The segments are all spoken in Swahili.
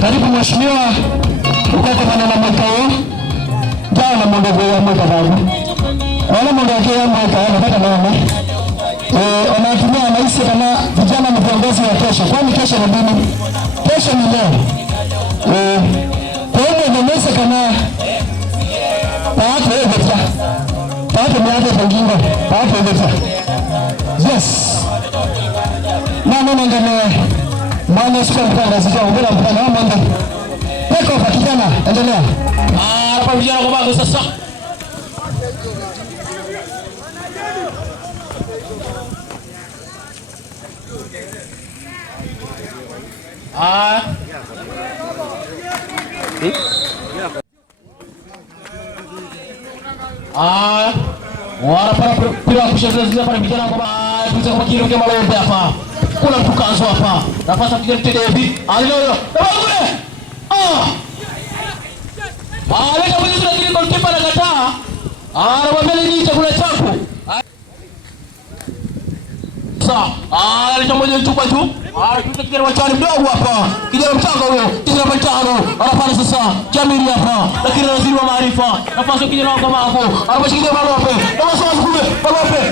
Karibu mheshimiwa ukoko maneno mwekao jana mwondogo wa mweka babu wala mwondogo ya mweka napata mama wanatumia maisha kama vijana ni viongozi wa kesho. Kwani kesho ni nini? Kesho ni leo. Kwa hiyo nimesa kama papo yote papo miaka pengine papo yote. Yes. Mama ngene mwana sio mpanga sio mbona mpanga mama peko kwa kijana endelea. Hapa vijana kwa bago sasa. Wala para pila kushezezea para vijana kwa kuja kwa kilo kama leo hapa. Kuna mtukazo hapa. Nafasi ya kijana David. Alilo. Leta mwenyewe ndio ndio kipa na kataa. Anamwambia ni chakula chako. Sasa, leta mwenyewe tupa tu. Tuta kijana wachani mdogo hapa. Kijana mchanga huyo. Kijana mtano. Anafanya sasa. Jamili hapa. Lakini waziri wa maarifa. Nafasi ya kijana wako mako. Anabashikilia Malope. Nafasi ya kule. Malope.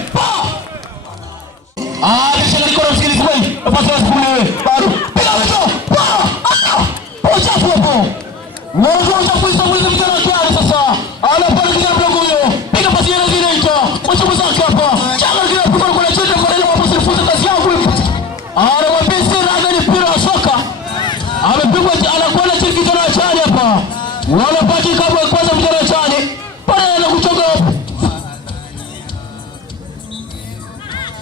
Kisha niko na msikilizaji wewe. Nafasi ya kule. Bado. Piga mto. Uchafu hapo. Mwanzo uchafuisa mwezi mtana kiasi sasa. Anapanda kijana mdogo huyo. Piga pasi ile zile ita. Mwacha mzake hapa. Chama kile kwa kuna chochote kwa ile hapo sifuza kazi yangu. Anamwambia sasa ni mpira wa soka. Amepigwa anakwenda chini kijana wa chani hapa. Wanapati kabla kwanza kijana wa chani. Pale anakuchoka hapo.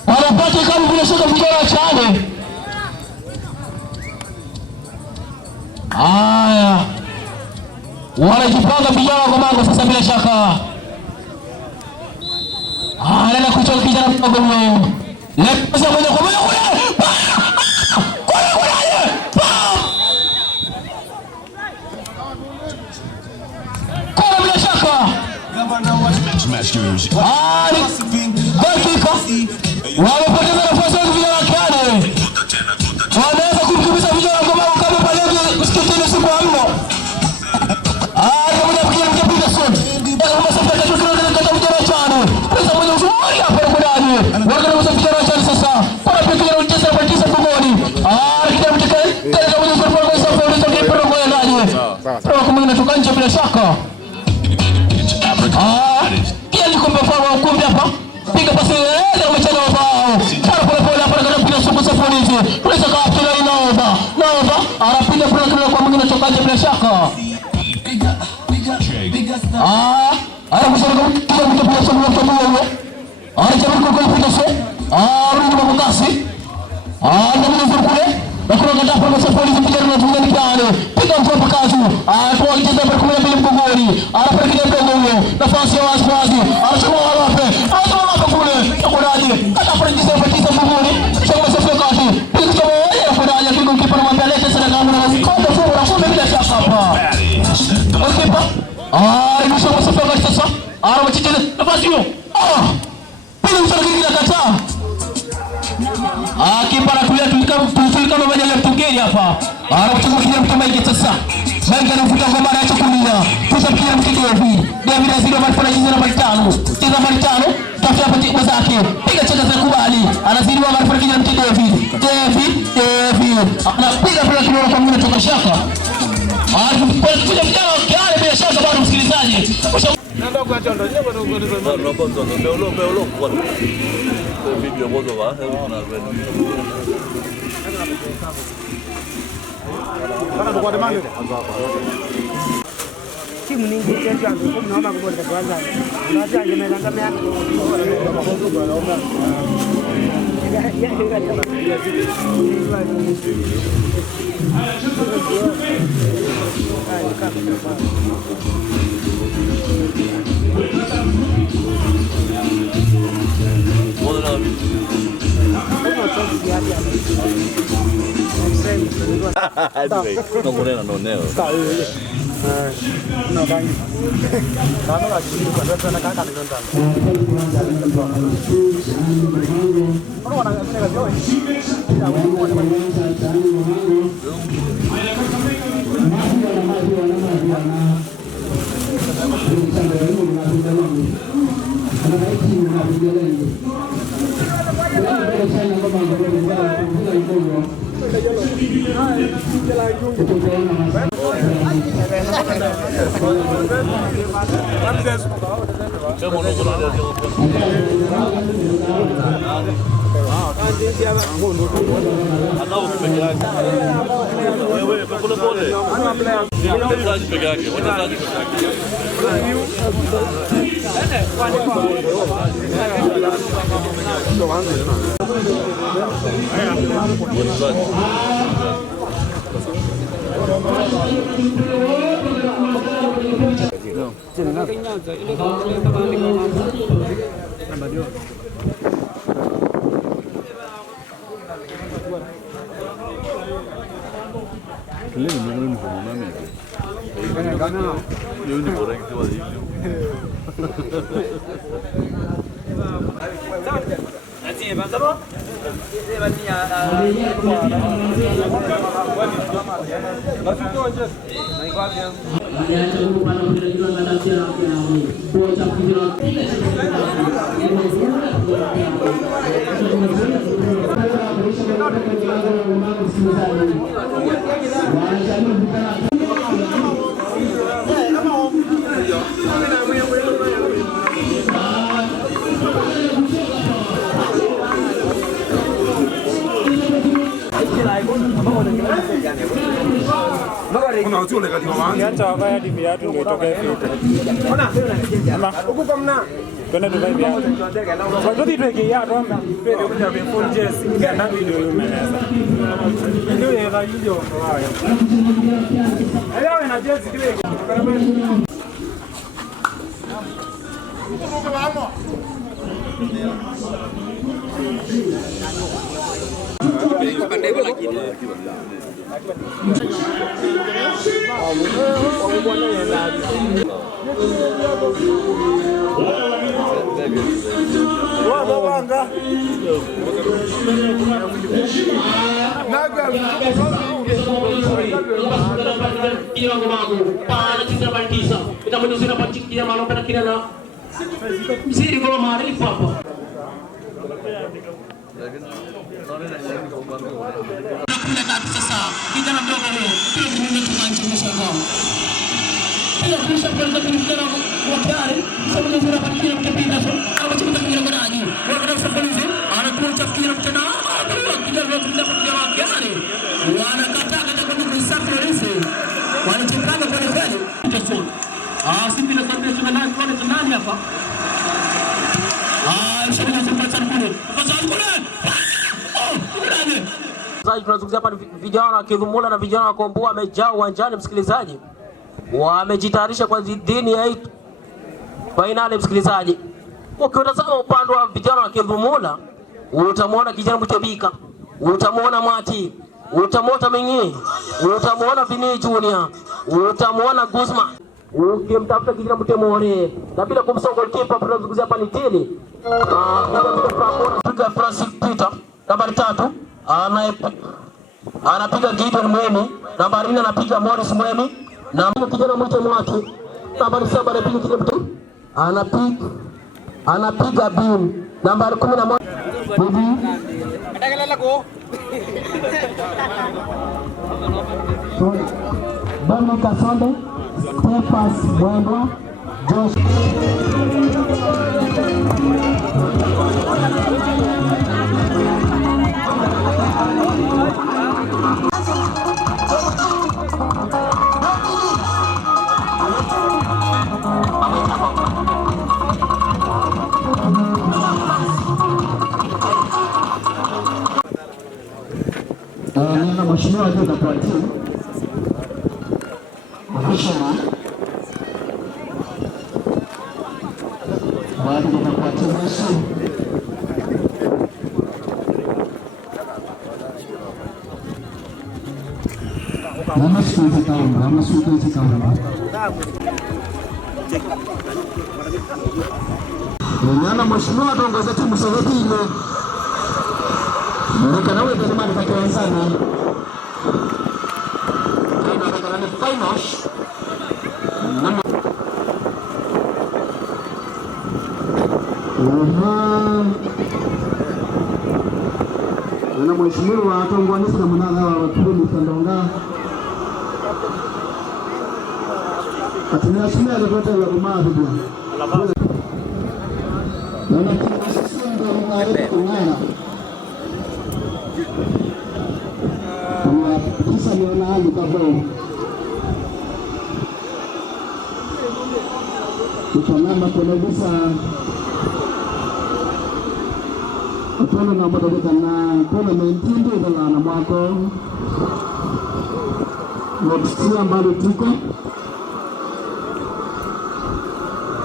Wanapati kabla bila shaka kijana wa chani. Haya. Wanajipanga vijana kwa mango sasa bila shaka. Anaenda kuchoka kijana mdogo huyo. Leta moja kwa moja kule. Masters. Wamepoteza nafasi ya vijana wa Kiane. Wanaweza kumkimbiza vijana kwa mambo kama pale msikitini siku amno. Kama kijana mtapita sote. Kama sasa kesho tunaenda kata vijana wa Chane. Pesa moja uzuri hapa kwa ndani. Wanaanza vijana wa Chane sasa. Kwa pekee unacheza kwa tisa pogoni. Kijana mtakaye kaza moja kwa kwa sasa unaweza kipewa kwa ndani. Sawa kama inatoka nje bila shaka. Kumbe kwa ukumbi hapa. Piga pasi ile umechana bao. Sasa pole pole hapa kana piga suku safari hizi. Tunaweza kaapila inaomba. Naomba anapiga pole kwa mwingine tokaje bila shaka. Haya msongo kile mtu pia sio mtu mmoja. Jaribu kupiga sio. Rudi kwa kasi. Ndio mzuri kule. Na kuna ngata kwa safari hizi kijana anatumia nikane. Piga mtu hapa kazi. Kwa kijana kwa 12 mgongoni. Anapiga mdogo huyo. Nafasi ya wazi. Anachukua Malope. Anatoka kule. Yukoaje? Kata kuingiza mpatiza mgongoni. Choma sasa kati. Piga kama yeye yukoaje kingo kipa na mwambia leta sana kama na mkono kwa bila shaka hapa. Imesha safa sasa. Mchichele nafasi hiyo. Pili msarikini kataa. Kipa anakulia tulikama maji ya mtungeni hapa. Anachukua kile mtu Mike sasa. Mike anafuta ngoma na chukulia. Tushapikia mkiki hivi. David Azilo anafanya jinsi namba 5. Cheza namba 5. Tafuta hapo timu zake. Piga cheza za kubali. Anazidi wa anafanya kile mkiki hivi. David. Anapiga pale kidogo kwa mwingine toka shaka. Kuja mjao kiale bila shaka bado msikilizaji. Nenda kwa chondo nyeko ndo beolo kwa video mozo wa kana ndo kwa demande timu nyingi chanzo hapo naona kubonda kwanza unaacha yemelanga mea no morena no neo no bang kana la chido kwa sasa na kaka ndio ndani wana nega joy kuna utule katika wangu acha wavaya di viatu ndio itoke fiti. Ona huko kwa mna kwenda tuvae viatu kwa zote tuweke viatu amba pele kuja kwa full jersey na video yumeneza ndio ya hiyo hayo leo na jersey kile Msiri kwa maarifa hapa. Sasa kijana mdogo leo kile kimume tunaanzisha ngao. Bila kisha kwanza kulingana kwa tayari sababu ndio tunapatikana mtapita sasa. Hapo chini tunakuja kwa nani? Kwa sababu hizo anakuwa tafikiri tena. Kijana mdogo tunapatikana kwa gari. Wanakataa katika kusafiri. Wanachekana kwa kweli. Sipi na sababu tunalala kwa nani hapa? Tunazungumzia hapa vijana wa Kidhumula na vijana wa Komboa wamejaa uwanjani msikilizaji. Wamejitayarisha kwa dini ya finali msikilizaji. Ukitazama upande wa vijana wa Kidhumula utamwona kijana Mtobika, utamwona Mati, utamwona Mingi, utamwona Vini Junior, utamwona Guzma. ukimtafuta kijana Mtemore na bila kumsahau goalkeeper tunazungumzia hapa ni Tili. Anapiga Francis Peter nambari 3, anapiga Gideon Mwemi nambari 4, anapiga Morris Mwemi na kijana Mwite Mwaki nambari 7, anapiga kijana Mtemore, anapiga Bin nambari 11 Bibi Bani Kasonde, Pepas Mwendwa, Josh nina mheshimiwa wajua kwa timu official baada ya kwa timu hiyo Nama sudah tahu. Nana mheshimiwa tuongoza timu sote ile. Mereka nawe kama nitakiwa sana. Kana ni finals. Nana mheshimiwa tuongoza na mnada wa timu Mtandonga. Atina shule alipata ya rumadi bwana. Nana sisi ndio tunaweza kungana. Kisa niona hali kabla. Tutanamba televisa. Tunaona na mbadilika na kuna maintindu za na mwako. Notisia mbali tuko.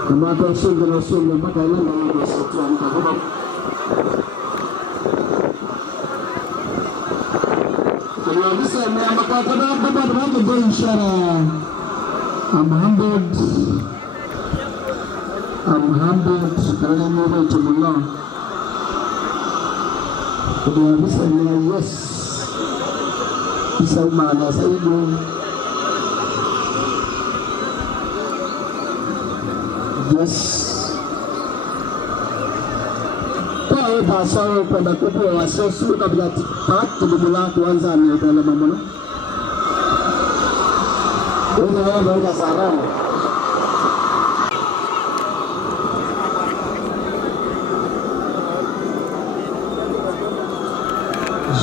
Kama kwa shule na shule mpaka ile ndio sauti ya mtakatifu. Tunaweza na makakada baba ndio ishara. I'm humbled kana mmoja tumuna. Tunaweza na yes. Isa maana saibu. Yes. Kwa pasal pada kupu wasosu kabla tak tubula kuanza ni dalam mana. Ini baru saran.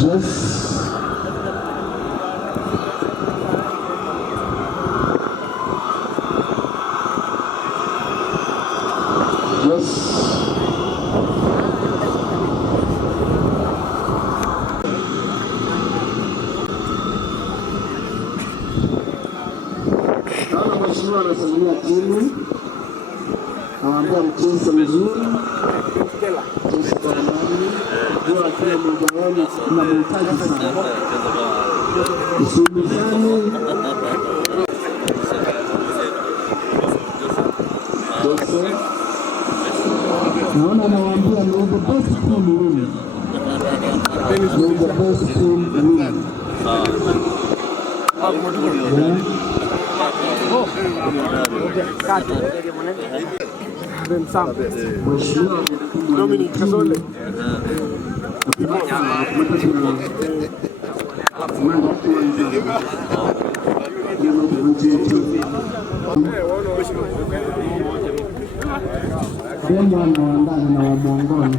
Yes. Anasalimia timu, anawaambia mchezo mzuri, mchezo kwa ndani, ndio kile mmoja wao tunamhitaji sana. Usimizani. Naona anawaambia ni the best team win. Ni the best team win. Dominic Kasole. Demo anaandana na wamwongoni.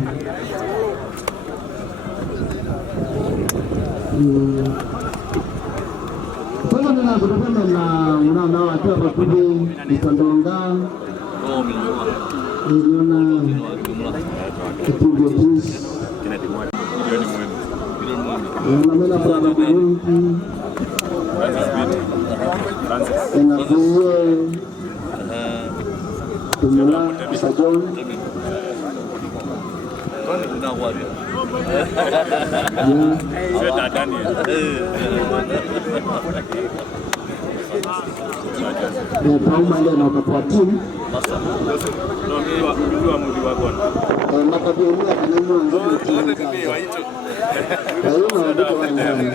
Nina kutokana na unaona watu hapa kuji Mtandonga. Niliona kitu chetu. Ninaona kwa wengi. Ninakuwa tumela sajon. Pauma ndio anaokoa timu. Sasa ndio mkiwa mwili wako. Na kwa hiyo ni kanuni nzuri timu. Kwa hiyo ndio wanafanya.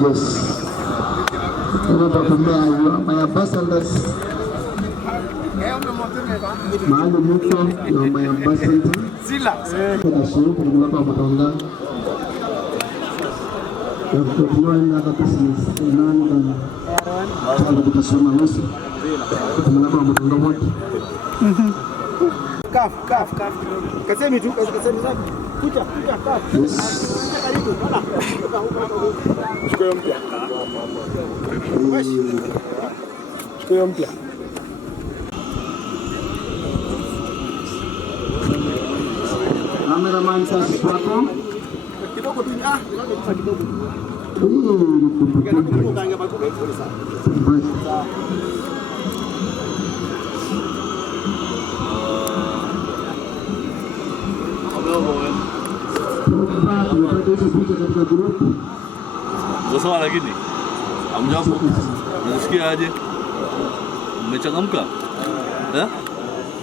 Yes. My ambassadors, mahali mko na my ambassador kuna shirika linalopa matonga ya kutuona kabisa nani kana kutasoma nusu tunalapa matonga wote kaf kasemi tu kasemi safi kucha kaf karibu bana chukua mpya chukua mpya cameraman sasa wako kidogo tu kidogo kaanga bado sana Sawa lakini amjambo. Unasikia aje? Umechangamka?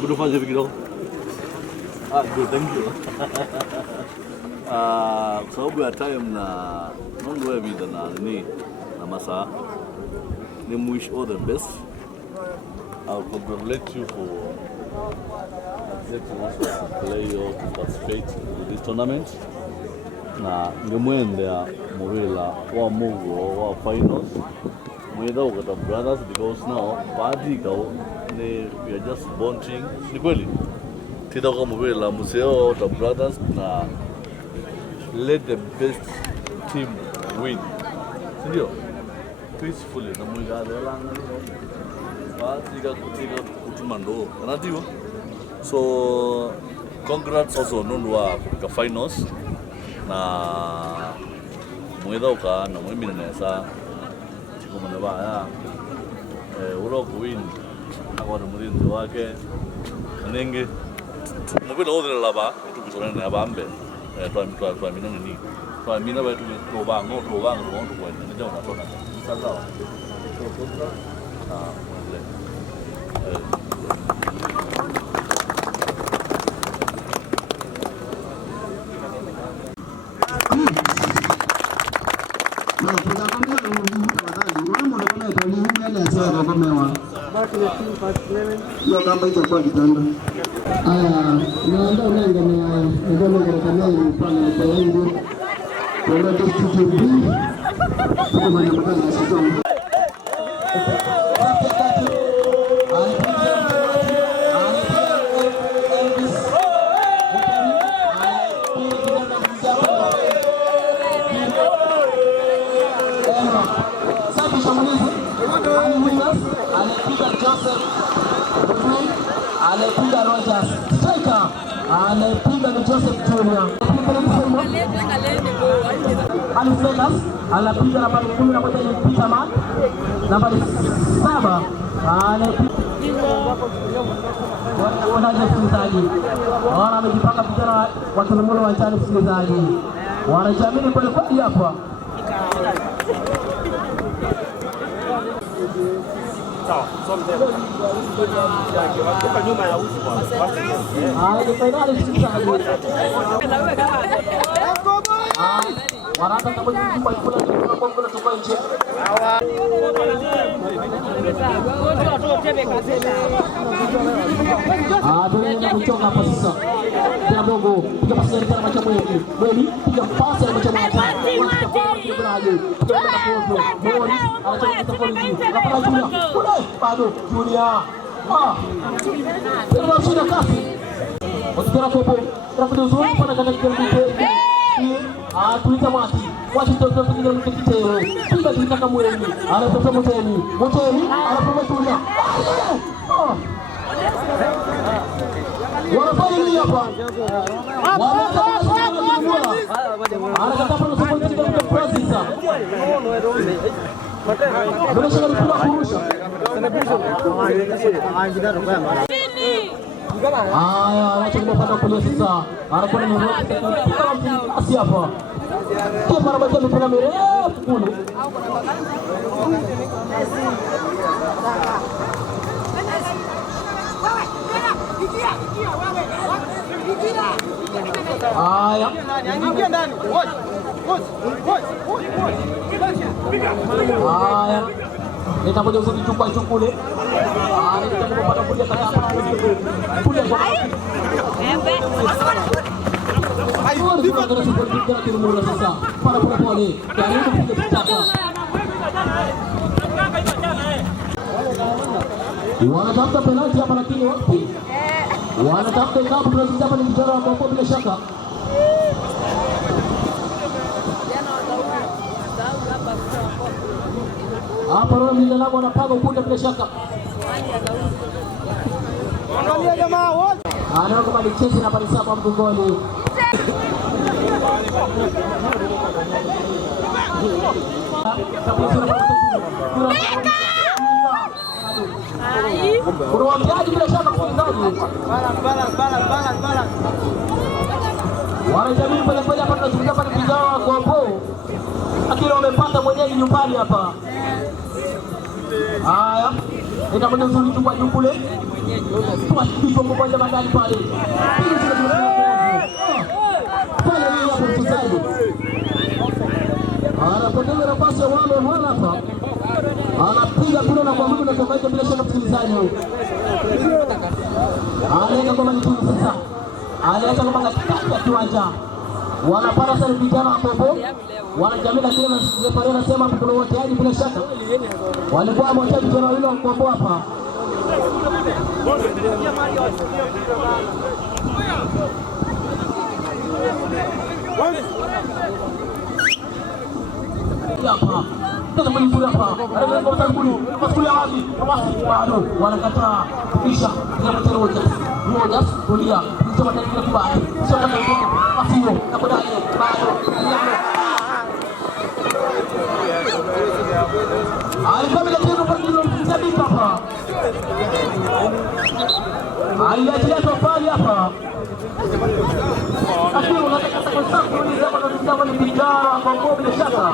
Bado fanya hivi kidogo. Good, thank you. Kwa sababu ya time na mambo ya vida na masaa, I wish all the best. I'll congratulate you for accepting us to play or to participate in this tournament. Na ngemwendea muvila wa mugo wa finals mwenda ukata brothers because now party go we are just bonding. Ni kweli tida kwa muvila museo ta brothers na let the best team win. Ndio peacefully na mwigadela party ga kutika kutumando ndio. So congrats also nondwa kwa finals na mwenda uka na mwimina nesa chikomana baya ulo kuwin akwana murinzi wake kanenge mubila odre laba tukutona na bambe twa mina nini twa mina ba tu bango kwa ni jauna tona sasa so kontra Yo kama hicho kwa kitanda. Naenda unaenda na kama pale kwa wengi. Kwa kitu B. Kwa maana mtaka sio. Anapiga Rogers striker, anapiga ni Joseph Junior. Alfredas anapiga nambari 11 ni Peterman, nambari 7 anapiga msikilizaji. Wana amejipanga vijana wa Kilumulo wanjani msikilizaji. Wanajamini kweli kweli hapa. Sawa, kutoka nyuma ya uso bwana. Ni finali msikilizaji. Wanataka kwenye nyumba kule kuna toka nje. Ndio kutoka hapa sasa. Tena Bongo, piga pasi ya macho mwingi. Mweli, piga pasi ya macho mwingi. Mweli, anataka polisi. Bado Julia. Ndio shida kasi. Wakitaka kopo, tunapenda uzuri pana kana kitu. Tuliza mati. Washington ndio mtekiteo. Piga kitaka mweli. Anatoka mteni. Anapoa Julia. Wanafanya nini hapa? Anataka kufunga kwa Francis. Bila shaka ni kurusha. Haya, anacho kupata kulia sasa. Anakuwa ni mmoja kama kasi hapa. Kwa mara moja mpira mrefu kule. Haya. Ingia ndani. Haya. Nitakuja usichupa chukule. Nitakuja kupata kulia kaka. Kulia kwa. Sasa para pole karibu kupiga kitaka. Wanatafuta penalti hapa lakini wapi? Wanatafuta kapu tunazungumza hapa ni vijana ambao bila shaka. Hapa roho vijana wanapanga ukuta bila shaka. Angalia jamaa wote. Anaona kama lichezi na pale sasa mgongoni. Unawaambiaje bila shaka msikilizaji? Balance. Wanajamii pale hapa tunazungumza pale vijana wa Gobo. Lakini wamepata mwenyeji nyumbani hapa. Haya. Nitakwenda uzuri tu kwa juu kule. Tuwashikishwa mmoja bandani pale. Pale ni hapo mchezaji. Anapoteza nafasi ya wale hapa. Anapiga kule na kwa Mungu na tomaje bila shaka msikilizaji. Anaenda kama mtu sasa. Anaenda kama katika kiwanja. Wanapata sasa vijana hapo. Wanajamii kile na refa anasema kuna wote hadi bila shaka. Walikuwa wameacha vijana wale wa hapa. Hapa. Sasa mlipura hapa. Anaenda kwa sababu masuala wapi? Bado wanakataa. Kisha kama teroja. Moja kulia. Sio matatizo kibaya. Sio matatizo. Afio na kudai. Bado. Alikuwa mletendo kwa kilo mzabika hapa. Aliachilia tofali hapa. Lakini unataka kwa sababu ni zama na zama ni bidhaa kwa ngomo bila shaka.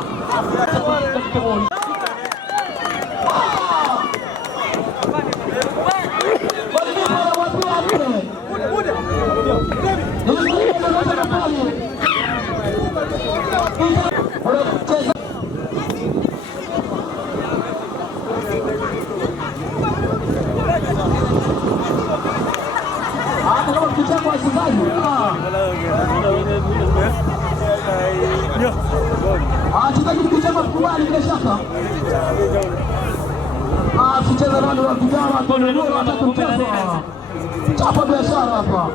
Wachezaji kucheza kubali bila shaka. Kucheza ndio wa vijana ndio watakucheza. Chapa biashara hapa.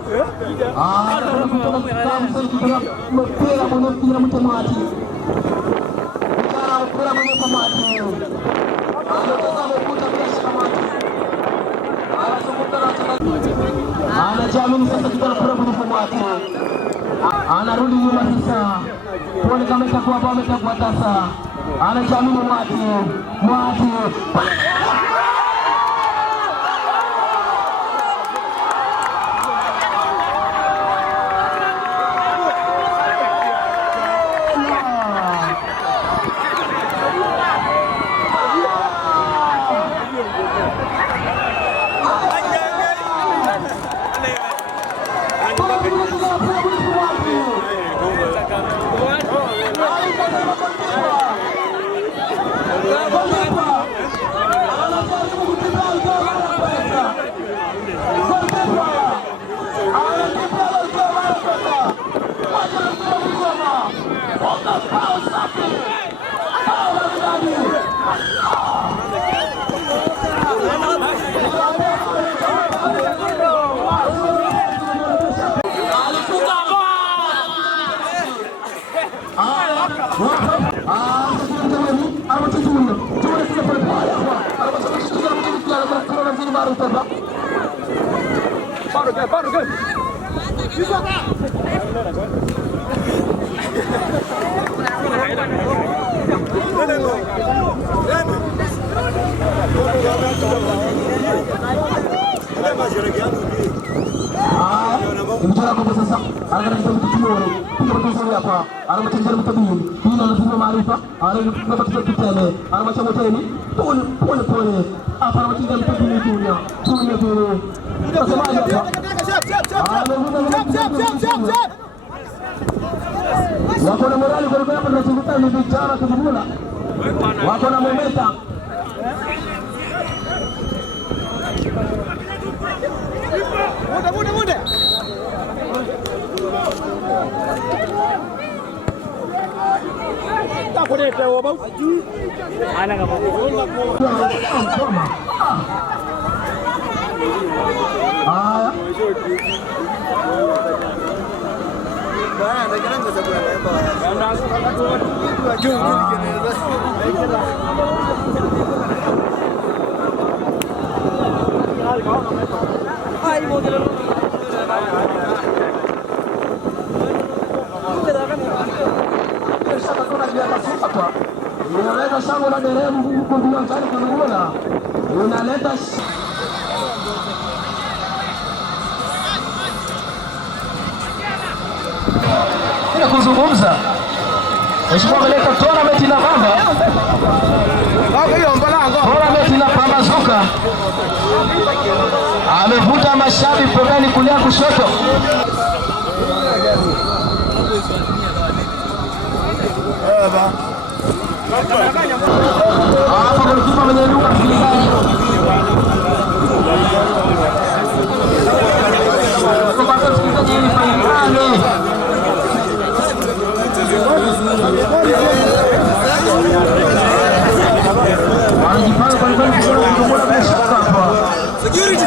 Mpira mwenye kila mtu mati. Vijana mpira mwenye mati. Anatazama ukuta biashara mati. Anajiamini sasa kijana mpira mwenye mati. Anarudi nyuma sasa. Tuone kama itakuwa bao itakuwa sasa. Anajiamini Mwati. Mas Imechora kwa sasa. Anataka kutumia piga mtoto hapa. Anamtengeneza mtabiri. Hii ndio maarifa. Anataka kitele. Anamwacha moteni. Pole. Hapa anamtengeneza mtabiri dunia. Dunia. Unasemaje hapa? Wako na morali kwa hapa tunazunguka ni vijana kujibula. Wako na momenta. Muda. Takuleta wao. Ana kama. Unaleta shangwe na deremu huko ndio mtani kununua. Unaleta Bila kuzungumza. Mheshimiwa ameleta tournament na bamba. Tournament na pambazuka. Amevuta mashabiki pembeni kulia kushoto. Hapa kuna kipa amenyanyuka msikilizaji. Kwa sababu msikilizaji ni fainali. Wanajipanga kwa kweli kuona bila shaka hapa. Security.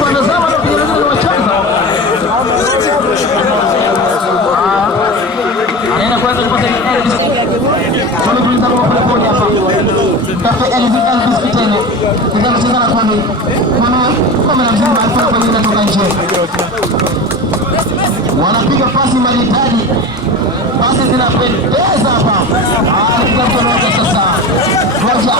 Kwa nazama na kijana wa changa. Anaenda kwanza kupata Tuna kulinda kwa pole hapa. Kafe Elvis kitene. Ndio mchezaji na kwani. Kama na mzima alikuwa kwa nini anatoka nje. Wanapiga pasi maridadi. Pasi zinapendeza hapa. Anapiga mkono sasa. Roja.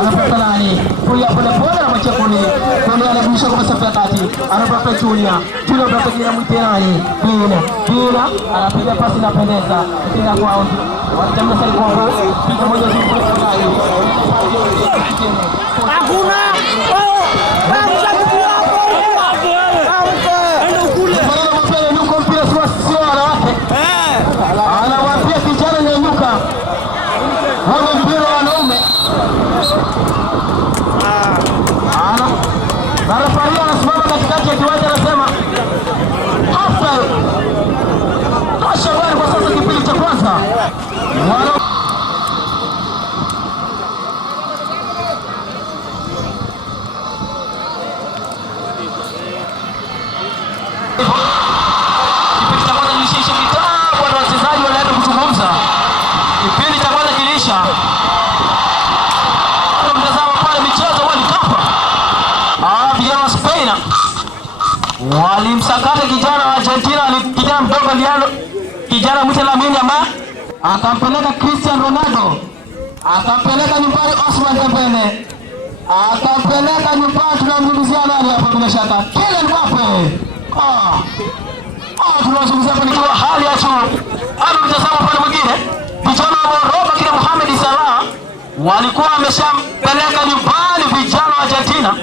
Anapata nani? Kuya pole na machakoni. Kuna anabisha kwa safa kati. Anapata Junior. Junior anapata kile mtihani. Bila anapiga pasi inapendeza. Kila kwa watamna sasa kwa piga moja zuri kwa gari. Hakuna. Anawaambia kijana nyanyuka. Wao mpira wa wanaume. Barafaria anasimama katikati ya kiwanja anasema after. Tosha bwana kwa sasa kipindi cha kwanza. Kipindi cha kwanza kilisha. Mtazama pale michezo World Cup. Vijana wa Spain walimsakata kijana wa Argentina, kijana mdogo Liano, kijana mwite Lamine Yamal, akampeleka Cristiano Ronaldo, akampeleka nyumbani Ousmane Dembele, akampeleka nyumbani tunamzungumzia nani hapa bila shaka? Kylian Mbappe. Tunazungumzia hapa ni kwa hali ya juu. Mtazama pale mwingine. Vijana wa Morocco kina Mohamed Salah walikuwa wameshampeleka nyumbani vijana wa Argentina.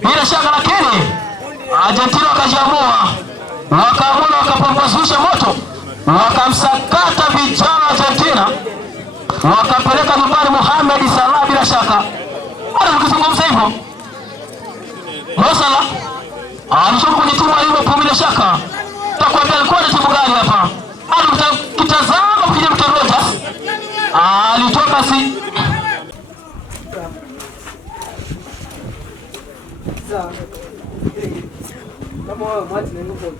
Bila shaka lakini Argentina wakaamua wakapambazusha moto. Wakamsakata vijana wa Argentina. Wakapeleka nyumbani Mohamed Salah bila shaka. Tukizungumza hivyo. Salah alishuka kwenye timu ya Liverpool bila shaka. Takwambia alikuwa na timu gani hapa? Kitazama kwenye mtu Rogers. Alitoka si. Kama maji na nguvu.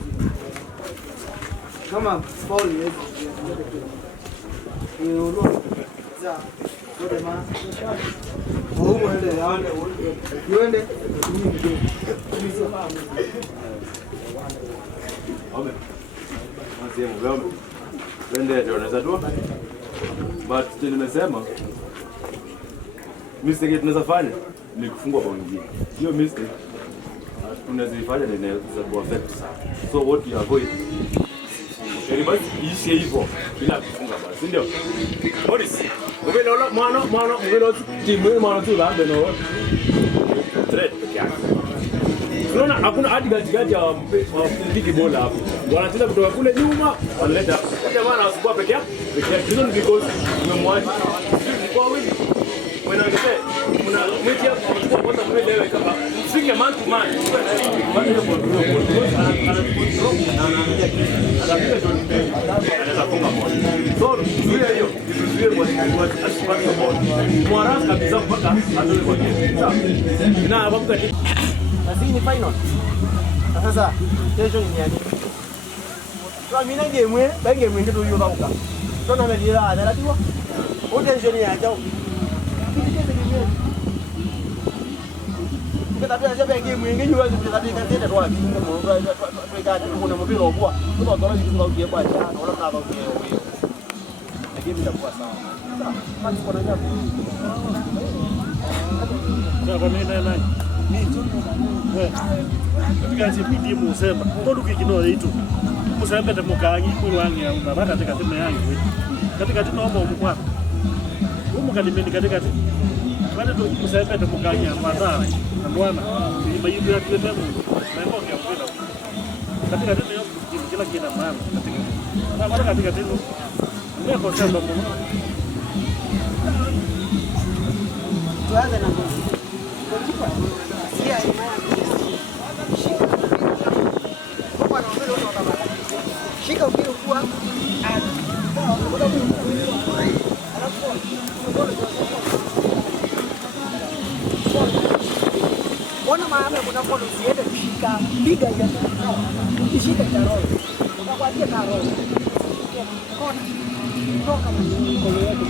Kama Paul yeye. Ulo. Za. Ndio maana. Uende. Wende tunaweza tu. But nimesema mistake tunaweza fanya ni kufungwa bao nyingine. Hiyo mistake tunazifanya za kuaffect sana. So what you avoid basi ishi hivyo bila kufunga basi ndio. Boris, umeona mwana umeona timu mwana tu baada no threat yake. Unaona hakuna hadi gati ya mpigi bola hapo. Wanacheza kutoka kule nyuma wanaleta. Jamaa anasukua peke yake. Reason because umemwacha kwa wingi. When I say kuna mechi hapo kwa mbele kama singe man to man. Anaweza funga moja. So zuia hiyo. Zuia kwa asipate moja. Mwaraka kabisa mpaka atoe kwa game. Sawa. Na hapo kati basi ni final. Sasa tension ni yani. Kwa mimi na game ndio hiyo bauka. Tuna medira analatiwa. Tension ni aje. Kita pia sasa game nyingi huwezi kutabika tena kwa kinga mmoja kwa kuna mpira kwa kwa dola hizo kwa kwa cha wala na kwa hiyo. Game itakuwa sawa. Sasa kuna jambo. Sasa mimi na nani? Katika CPD musema ndodu kikino yitu musembe temukangi kulwangi ya unabaka katika timu yangu katika timu naomba umukwa umukalimeni katika timu bado tu musembe temukangi ya madhara na bwana imayibu ya kile temu na ngo ya kwenda katika timu yangu kila kila maana katika timu ndio kwa sababu tuanze na ngozi shika mpira kwa ona maana kuna kono ziende kushika biga ya kishika karol unakwambia karol kona toka mkono yako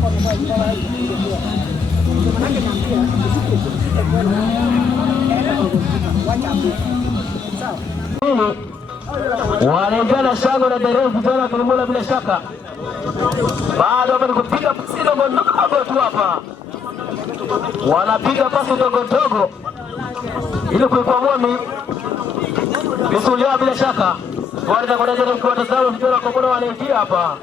kwa mfano manake naambia usikushike wanaendelea shangwe na dereva vijana kulimula bila shaka. Bado hapa ni kupiga pasi ndogo ndogo tu hapa. Wanapiga pasi ndogo ndogo ili kuikwamua misuli yao bila shaka. Wale kwa nje kwa tazama vijana kwa mbona wanaingia hapa.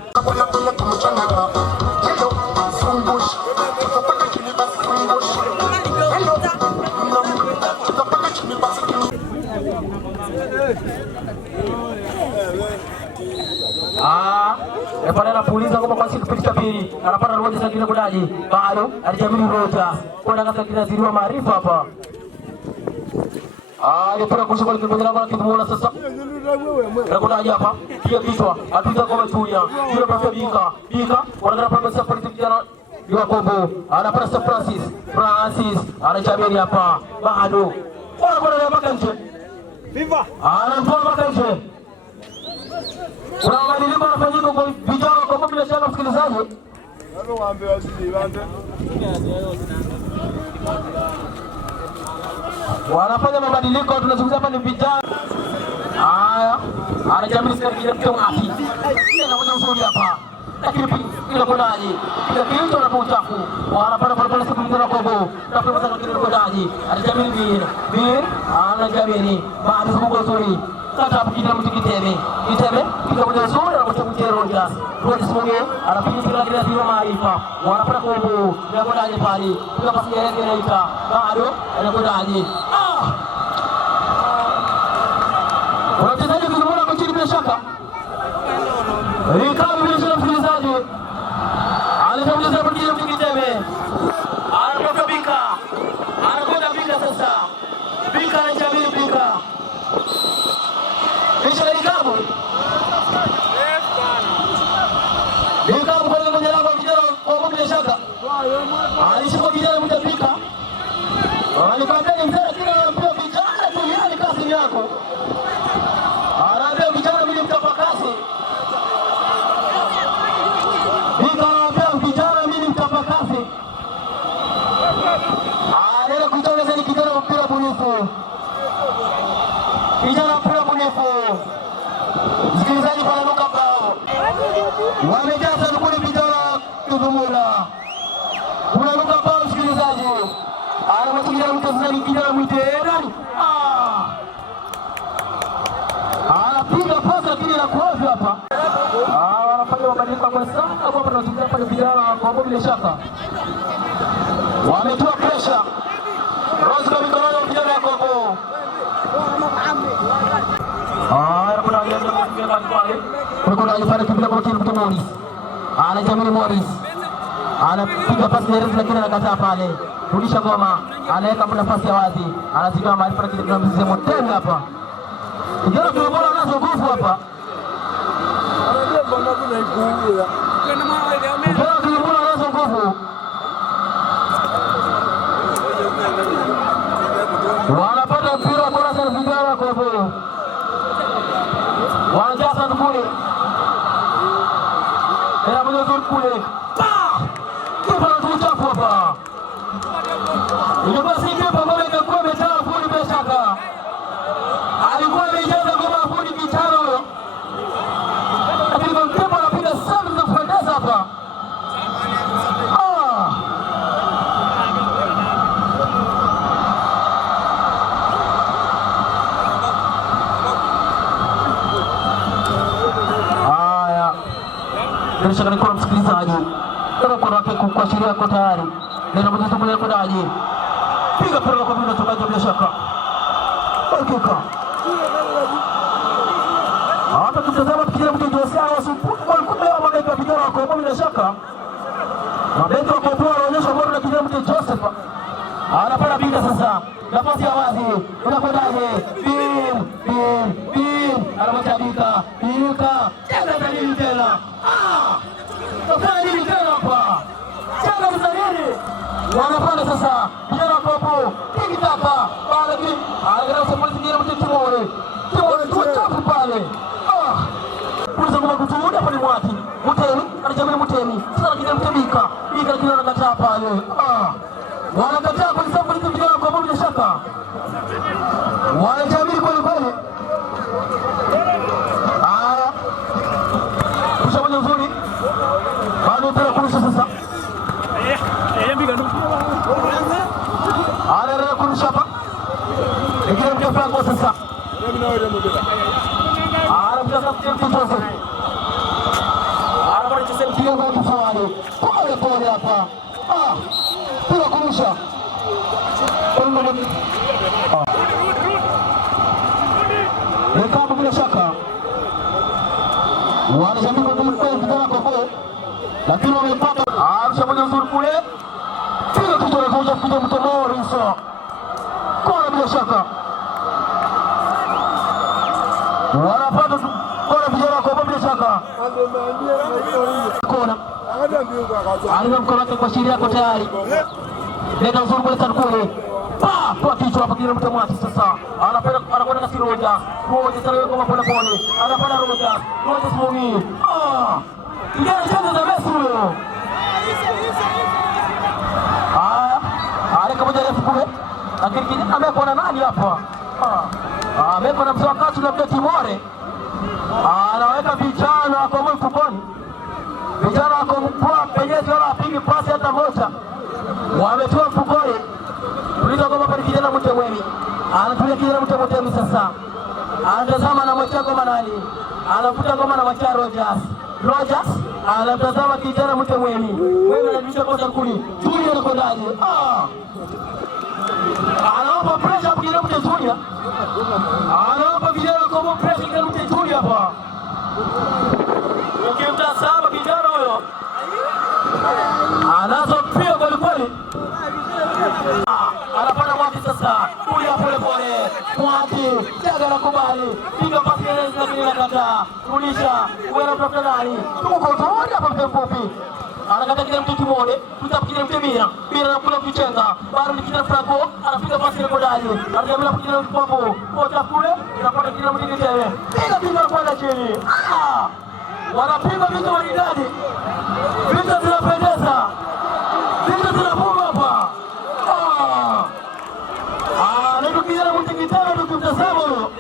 Pale anapuliza ngoma kwa kipindi cha pili. Anapata roja za kile kudaji. Bado alijamini roja. Kwenda kasa kinaziriwa maarifa hapa. Alipora kushuka kwa kipindi kwa kimuona sasa. Nakudaji hapa. Pia kichwa. Atuza kwa Julia. Yule pasa Bika. Wanaenda pale sasa polisi kijana Yakobo. Anapata Francis. Anajamini hapa. Bado. Wanakwenda mpaka nje. Viva. Anatoa mpaka nje. Kuna mabadiliko yanafanyika kwa vijana kwa bila shaka msikilizaji. Ndio waambie wasije bande. Wanafanya mabadiliko tunazungumza hapa ni vijana. Haya, anajamii sasa kile kitu ngapi? Tena moja usuri hapa. Lakini ile kodaji. Ile kitu na uchafu. Wanapata pale siku mzima kwa go. Tafuta mzana kile kodaji. Anajamii bir anajamii baada ya kugo usuri. Kata kila mtu kiteme kitakuja uzuri na kuchukua roja tusimuge anapiga kila kile ndio maarifa wanapata kombo ya kodaje pale kwa pasi yake inaita bado anakodaje wachezaji tunaona kwa chini bila shaka rikabu bila shaka mchezaji alitambuliza kwa kile kiteme anapoka Bika sasa Bika anajamii Bika Kisha ikabu. Ikabu kwa nini mjana kwa vijana kwa bila shaka. Alishika vijana mtapika. Alikwambia ni mzee kila mpira vijana tu yani kazi yako. Anaambia vijana mimi mtapa kazi. Anaambia vijana mimi mtapa kazi. Anaenda kutangaza ni kijana mpira bunifu. Kijana mpira bunifu. Msikilizaji kwa luka bao. Wamejaza nukuli vijana kudumula. Kuna luka bao msikilizaji. Anamsikiliza mtazamaji kijana mwite nani? kwa sana kwa tunazungumza pale vijana kwa bila shaka. Wametoa pressure. Rose kwa mikono ya vijana wa Kongo. Kuna pale kipila kwa timu Morris. Jamil Morris. Anapiga pasi ndefu lakini anakataa pale. Rudisha ngoma. Anaweka nafasi ya wazi. Anazidiwa maarifa lakini kuna mzee Motemi hapa. Kijana tunaona anazo nguvu hapa. Kijana tunaona anazo nguvu. Wanapata mpira kwa sana vijana kwa hapo. Wanajaza kule. Era mmoja kule. Kipa anatuchafu hapa. Ile basi kipa mbele kwa metaa fundi bila shaka. Alikuwa amejaza kwa fundi kitano huyo. Lakini kipa anapiga sana za kupendeza hapa. Kisha niko msikilizaji. Kama kuna wake kuashiria kwa tayari. Ndio mmoja tu kwa daji. Piga pira kwa bila tokaje bila shaka. Hakika. Hapa tutazama tukija mtu Jose Football kwa magari ya vijana kwa bila shaka. Mabeki wa Koporo wanaonyesha bora na kijana mtu Joseph. Anapata bila sasa. Nafasi ya wazi. Unakwendaje? Bim. Anamtabika. Inuka. Tena nini tena? Tafanya nini tena hapa? Changa mzalini. Wanapanda sasa. Vijana Kopo. Kingi tapa. Baada kile. Angalau sema zingine mtu Timore. Timore tu chafu pale. Kuza ngoma kutuuda pale mwati. Mutemi, anajamii Mutemi. Sasa kijana mtemika. Ika kijana anakataa pale. Wanakataa kwa sababu hizo vijana Kopo bila shaka. Wanajamii kweli kweli. Kushamanya uzuri. Bado tena kurusha sasa. Anaendelea kurusha hapa. Ingia mkia franco sasa. Anamjaza mtia Joseph. Anamchezea mpira kwa kufawali. Pole hapa. Pira kurusha. Nikabu bila shaka. Wanajamii kwa vijana Kongo. Lakini wamepata mshambuliaji mzuri kule. Piga kitu na kuja kuja mtu Morris. Kona bila shaka. Wanapata kona vijana Kongo bila shaka. Kona. Alina mkono wake kwa sheria yako tayari. Nenda mzuri kule sana kule. Kwa kichwa hapa kile mtu mwati sasa. Anakwenda na Siroja. Roja sana yuko pole pole. Anapanda Roja. Roja Smongi. Kijana cheza za Messi huyo. Kama jaribu kule. Lakini kijana amekuwa na nani hapa? Amekuwa na msawakati na Timore. Anaweka vijana kwa mfukoni. Vijana wako mpoa penyezi wala apigi pasi hata moja. Wametoa mfukoni. Tuliza kwa pale kijana Mtemweni. Anatulia kijana Mtemweni sasa. Anatazama na mwacha ngoma nani? Anavuta ngoma na mwacha Rogers anatazama kijana Mtemweni. Wewe unajua kosa kuni. Junior anakondaje? Anaomba pressure kwa kijana Mtemweni. Anaomba vijana kwa pressure kijana Mtemweni hapa. Ukimtazama kijana huyo. Anazo pia kweli kweli. Anapanda mwati sasa. Kuja pole pole. Mwati. Jaga na kubali. Piga pasi na bila kata. Rudisha. Wewe unatafuta nani? Tuko tayari hapa mfupi. Anakata kile mtu Timore. Tutapiga mtemira. Bila na kula kuchenga. Bado ni kile Franco. Anapiga pasi ile kodaje. Anajamila kujina mpopo. Kocha kule. Anapata kile mtu kitewe. Piga piga kwenda chini. Wanapiga vitu maridadi. Vitu vinapendeza. Vitu vinavuma hapa. Ndio kijana mtikitana tukimtazama huyo.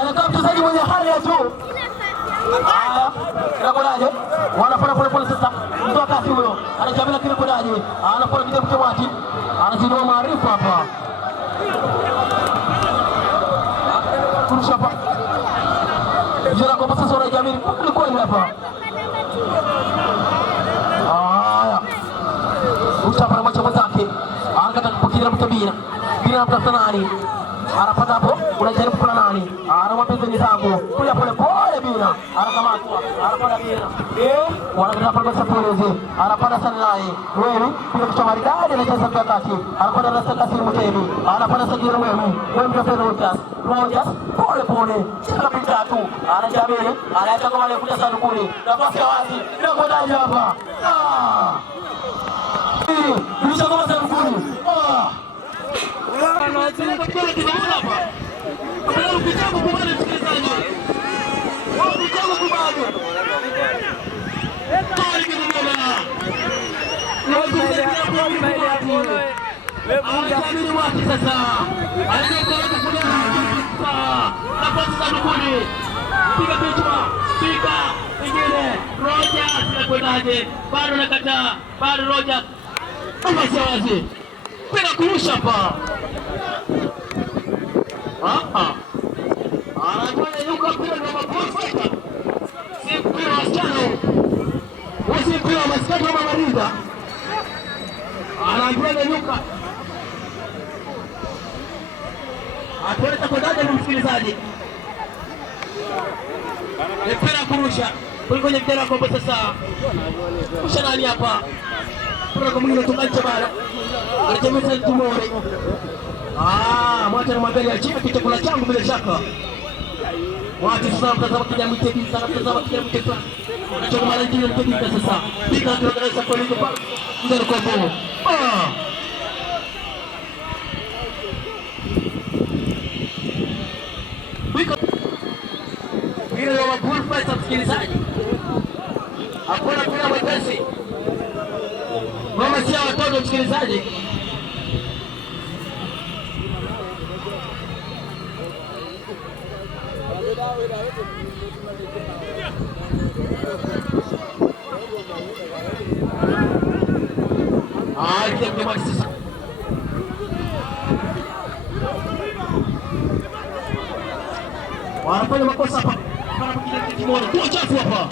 Anakaa mchezaji mwenye hali ya juu. Inakodaje? Wanapanda pole pole sasa. Mtu akasi huyo. Anajamila kile kodaje. Anapona kijana mtewati. Anazindua maarifa hapa. Kurusha hapa. Vijana kwa sasa wanajamili kweli kweli hapa. wake. Angata kupokea mtabina. Bila mtafuta nani? Anapata hapo, unajaribu kula nani? Anamwambia ni zangu. Kuja pole pole bila. Anakamatwa. Anapata bila. Wanakwenda kwa sapolezi. Anapata sana naye. Wewe bila kuchomari dada anacheza kwa kati. Anapata na sasa simu tena. Anapata sajira wewe. Wewe mtafuta Rogers. Rogers pole pole. Cheka pita tu. Anajamini. Anaacha kama anakuja sanukuni. Nafasi ya wazi. Bila kwenda hapa. Bisa kama sanukuni. Baru nakata, baru Rogers. Apa siawazi? Pena kurusha pa. Anafanya yuko pia na mapofa. Si mpira wa chano. Wasi mpira wa maskati wa Marinda. Anafanya yuko. Ataweza kudaga na msikilizaji. Mpira kurusha. Kwenye mpira kwa sasa. Kusha nani hapa? Kuna kama mwingine tukacha bana. Anajemeza tumore. Mwacha na magari ya chini kichakula changu bila shaka. Watu sasa mtazama kijamii tebi sana mtazama kijamii tebi. Anachoma mara nyingine tebi sasa. Pika tunaanza kwa nini kwa ndio kwa bomo. Pika. Ile ya bull fight msikilizaji. Hakuna kuna mwepesi. Mama si watoto msikilizaji. Wanafanya makosa hapa. Para kile kitu kimoja. Kwa chafu hapa.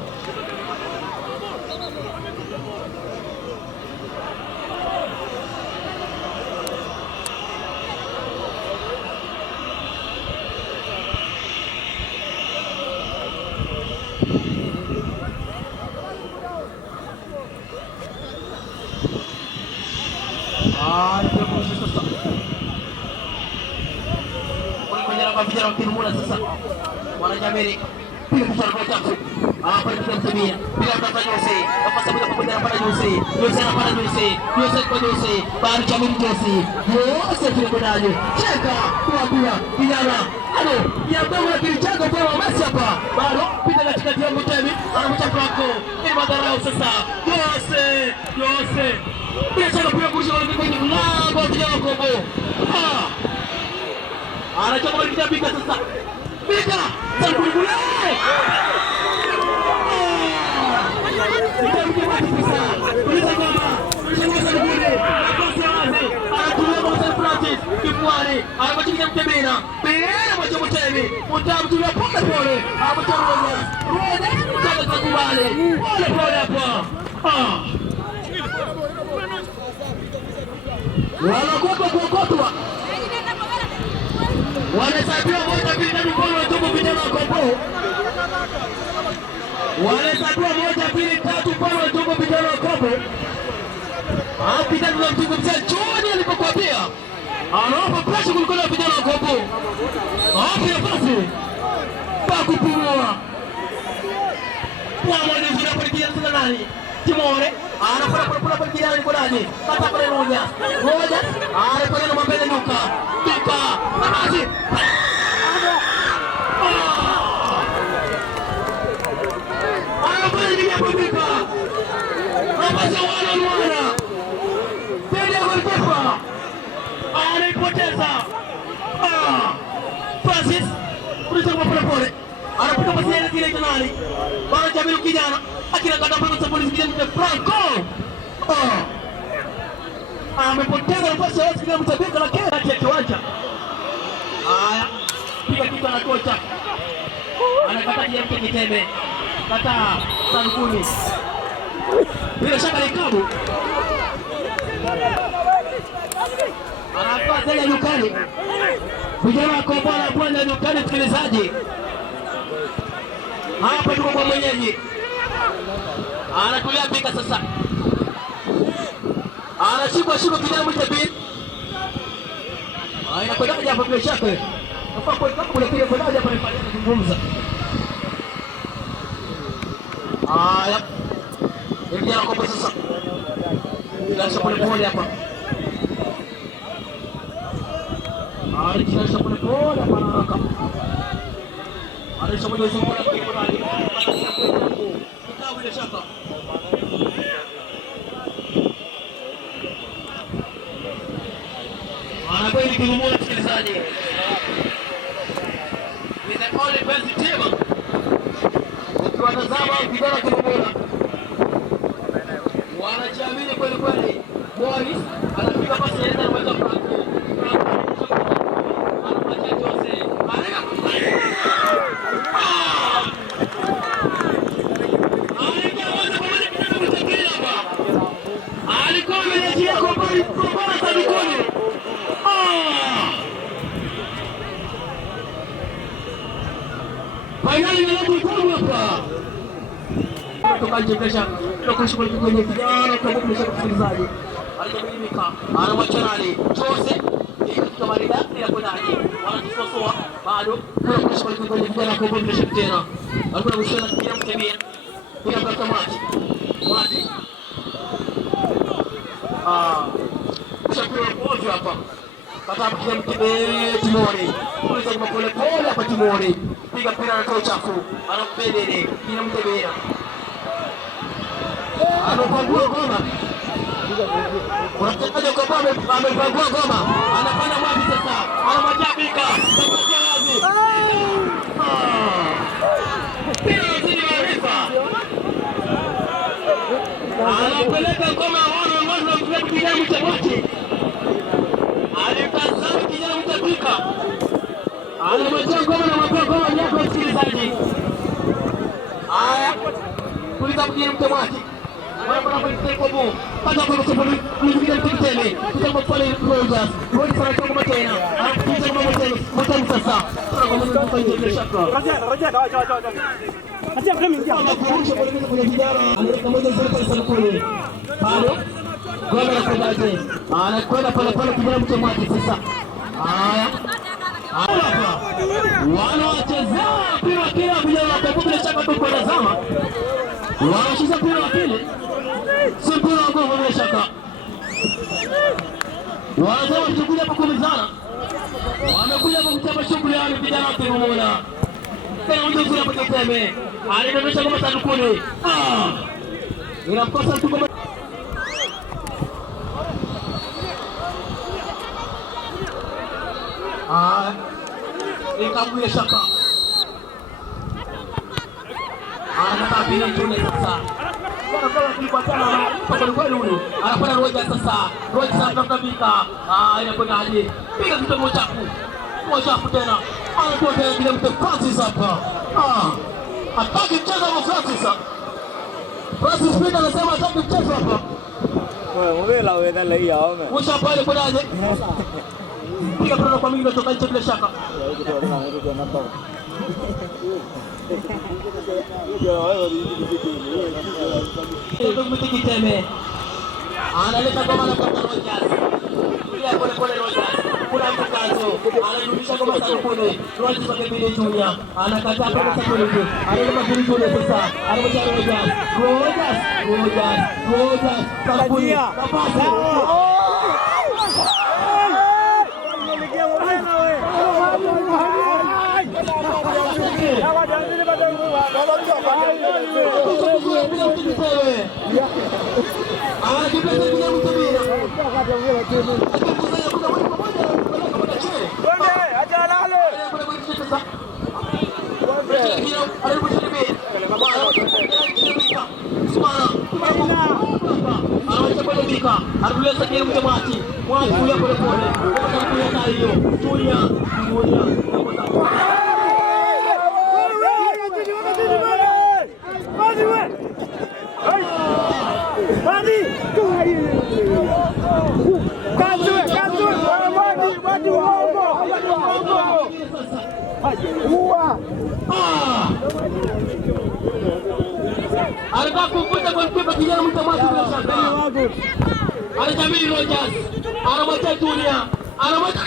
Vijana wa Kirumula sasa wanajamiri bila kufaraka chafu hapa ni mtumia bila kufanya usi hapa sababu kupotea hapa usi yote hapa usi yote kwa usi bali jamii usi yote vile kunaje cheka kuambia vijana alo ya bwana kilichako kwa masi hapa bado pita katikati ya mtemi anamcha kwako ni madharau sasa yote bila cheka pia kurusha kwenye mlango wa vijana wa Kongo anachoma kitabu sasa. Pika! Sabulule! Kitabu sasa. Uliza kama chama sabulule. Nafasi wazi. Anatumia kwa Francis Kipwani. Anabakia mtembea. Bila macho mtemi. Mtamtumia pole pole. Ametoa Roja. Roja takubali. Pole pole hapa. Wanakopa kuokotwa. Wanahesabiwa moja mbili tatu kwa tuko vijana wa Kongo. Wanahesabiwa moja mbili tatu kwa tuko vijana wa Kongo. Hapo ndio tunamzungumzia John alipokuambia. Anaomba pressure kuliko vijana wa Kongo. Hapo nafasi. Pa kupumua. Kwa mmoja ndio anapoingia tena nani? Timore. Anapora kwa kijana kwa nani? Pata pale Roja. Roja. Anapora na mbele nuka. Pika. Namazi. Anapora ni kupika. Namazi wana. Tena golikipa. Anapoteza. Francis. Kutoka pole pole. Anapika pasi ile ile nani? Bana Jamilu kijana. Akina kata pale kwa polisi kijana Franco. Amepoteza nafasi ya kijana mtabika la kati ya kiwanja. Haya. Piga kitu na kocha. Anakata kijana Kitembe. Kata Sankuni. Bila shaka ni kabu. Anakuwa tena dukani. Vijana wa Kombola bwana dukani msikilizaji. Hapa tuko kwa mwenyeji. Anatulia pika sasa. Anashikwa kijana mtabiri. Inakwenda hapo bila shaka. Kwa kwa kule kile kwa hapo anafanya kuzungumza. Haya. Ndio hapo sasa. Bila pole pole hapa. Kisha pole pole hapa haraka. Alisha moja kwa ndani. Kitabu bila shaka. Anakwenda kumwona msikilizaji. Ni the only best team. Ukiwatazama vijana Kimbola. Wanajiamini kweli kweli. Morris anapiga pasi ya ndani kwa Frank. Anapatia Jose. Alikuwa amejia kwa bali kwa sadikoni. Finali ni ndio hapa. Tukajiendesha tukushukuru kwenye vijana kwa kumsha kusikilizaji. Alijamilika anamwacha nani? Jose katika marida bila kunaje. Wanatusosoa bado tukushukuru kwenye vijana kwa kumsha tena. Alikuwa mshana kia mtembea. Bila kupata maji. Maji. Shakuru mmoja hapa. Kata kia mtembea Timori. Kuliza kwa pole pole hapa Timori. Piga mpira na toa chafu. Anampendele. Kila mtembea. Anapangua ngoma. Unatakaje kwa baba amepangua ngoma. Anafanya wapi sasa? Anamwajabika. Takusia wazi. Pia maarifa. Anapeleka ngoma wana mtu kijana mtabaki. Alikazama kijana mtabika. Anamwachia ngoma na ngoma yako msikilizaji. Haya. Kuliza kijana mtabaki. Wanapenda kuiteka bomu. Pata kwa sababu mlikuja mtikitele. Kitabu pale Rogers. Rogers anatoka tena. Anakuja kwa mtani sasa. Tunataka kumfanyia shaka. Roja. Acha mimi ingia. Anakurusha kwenye vijana. Amerika moja zote sana kule. Bado. Goma la kudaje. Anakwenda pale kijana mtomati sasa. Haya. Hapa. Wanachezea mpira kila vijana kwa bila shaka tu kwa tazama. Wanacheza mpira wa pili. Si mpira wa gogo bila shaka. Wanasema tukuja hapa kumizana. Wamekuja hapa kuchapa shughuli ya vijana wa Kimbola. Tena mtu hapo tuseme. Alidondosha kama sadukuni. Inamkosa tu kama ikabuye shaka. Anataka bila tune sasa. Anafanya kulipatana na kwa huyu. Anafanya Roja sasa. Roja sasa tunabika. Inakwenda aje. Piga kitu chafu. Chafu tena. Anakuwa tena bila mtu Francis hapa. Hataki mchezo wa Francis. Francis Peter anasema hataki mchezo hapa. Wewe la wewe ndio hiyo. Mwisho pale kwa aje. Piga prona kwa mingi kutoka nje bila shaka. Kiteme analeta goma na kwa Rogers. Pia pole Rogers. Kuna mkazo. Anarudisha goma sana kule. Rogers kwa Kevin Junior. Anakataa kwa sababu yake. Analeta Kevin Junior sasa. Anakuja Rogers. Sabuni. Kapasa. Kazi! Alikuwa kuvuta golikipa kijana mtu mmoja bila shaka. Alijamii Rogers. Anamwacha Junior. Anamwacha.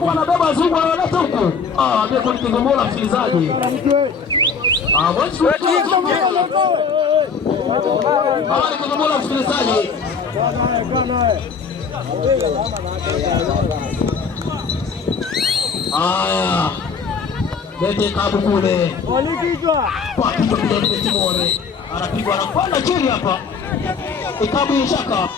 Kwa anabeba zungu analeta huko. Ndio kwa Kigombola msikilizaji. Kigombola msikilizaji. Haya. Lete kabu kule. Walikijwa. Kwa kitu kile Timore. Anapigwa anakwenda chini hapa. Ikabu ishaka.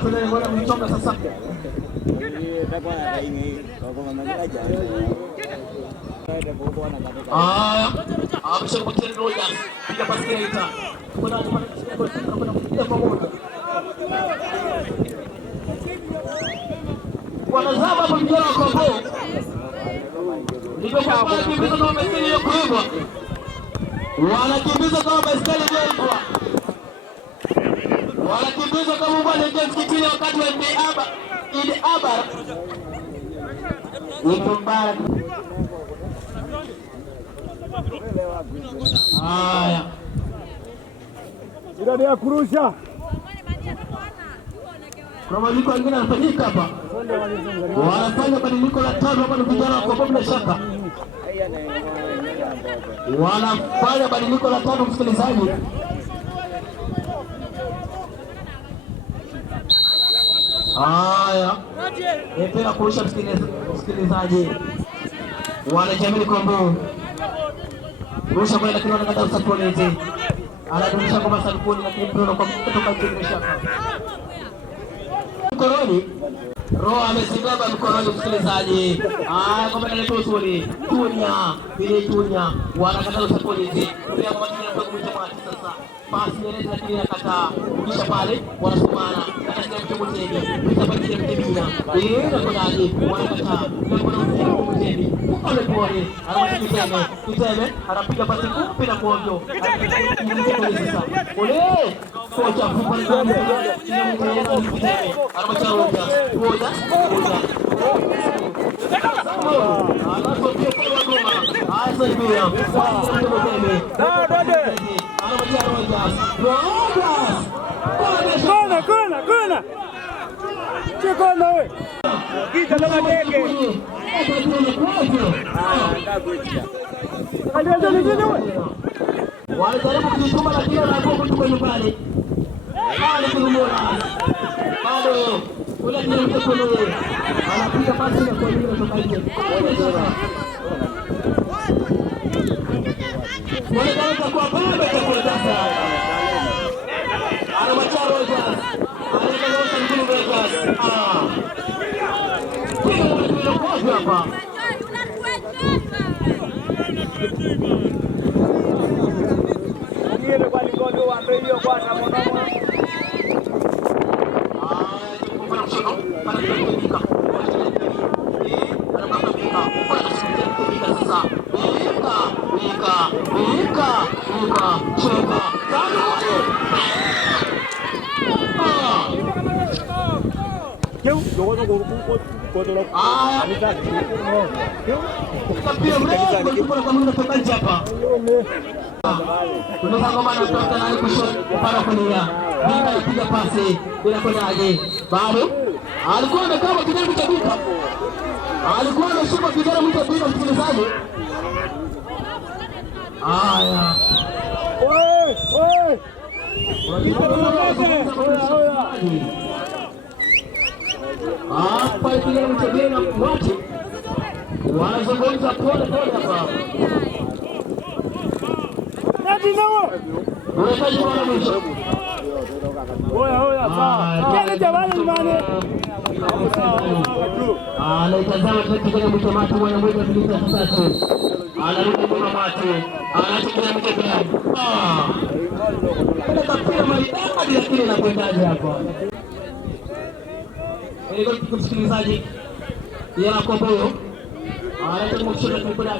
Tuna ngoja mchonga sasa. Amesha kupata Rogers. Piga pasi kaita. Kuna pamoja. Wanazama hapo mjana kwa Kongo. Ndio kwa kimbiza kama baiskeli ya kuibwa. Wanakimbiza kama baiskeli iliyoibwa. Wanakimbiza kama mbwa nje msikitini wakati wa Idi Abar. Niko mbaya. Haya. Ndio ya kurusha. Kuna mabadiliko mengine yanafanyika hapa. Wanafanya badiliko la tano hapa ni vijana kwa bila shaka. Wanafanya badiliko la tano msikilizaji. Haya. Mpira kurusha msikilizaji. Wanajamii Kombo. Rusha kwa lakini wanakata usapolete. Anadumisha kwa Salponi lakini mpira kwa kutoka chini shaka. Mkoroni. Roho amesimama mkoroni msikilizaji. Kwa maana ni tosuri. Tunya, ile tunya. Wanakata usapolete. Ndio kwa maana kwa kumtamati sasa. Pasi ile lakini akata. Kisha pale wanasomana. Katika mtembezi. Mtabaki mtembea. Na konaje wanakata. Pole pole, anapiga kiteme, anapiga pasi fupi na kuondoa. Ole, kocha fupa ni gani? Anapacha roja. Anatokea kwa Goma. Asa hivi. Anapacha roja. Kona. Chekona wewe. Kita kama ndege. Walijaribu kujituma lakini wanakuwa kutoka nyumbani. Bado Kigombola. Bado ule ndio kule. Anapiga pasi na kwa nyingine kutoka nje. Wanataka kwa baba kwa sasa. Anamwacha Rogers. Anaenda mkuu Rogers. Hapa. Ile kwa likodo wa ndio kwa na mwanamo. Cheka. Kêu, chỗ nó có tôi đâu. Anh ta. Tapi mrefu alikuwa kama unatoka nje hapa. Kuna kama anatoka na kushoto para kulia. Bila kupiga pasi bila kwenye bado alikuwa amekaa kijana cha Bika. Alikuwa anashuka kijana mtu Bika msikilizaji. Haya. Oi. Hapa kijana mtu Bika mwache. Wanazungumza pole hapa. Nani nao? Unahitaji kuona mwisho. Oya, sawa. Kile jamani mane. Anaitazama kijana mtu matu mwana mmoja bilita sasa. Anarudi kwa matu. Anachukua mtego. Kuna tapira maridadi lakini inakwendaje hapa? Ile kwa msikilizaji. Yako boyo. Anataka kushika kwenye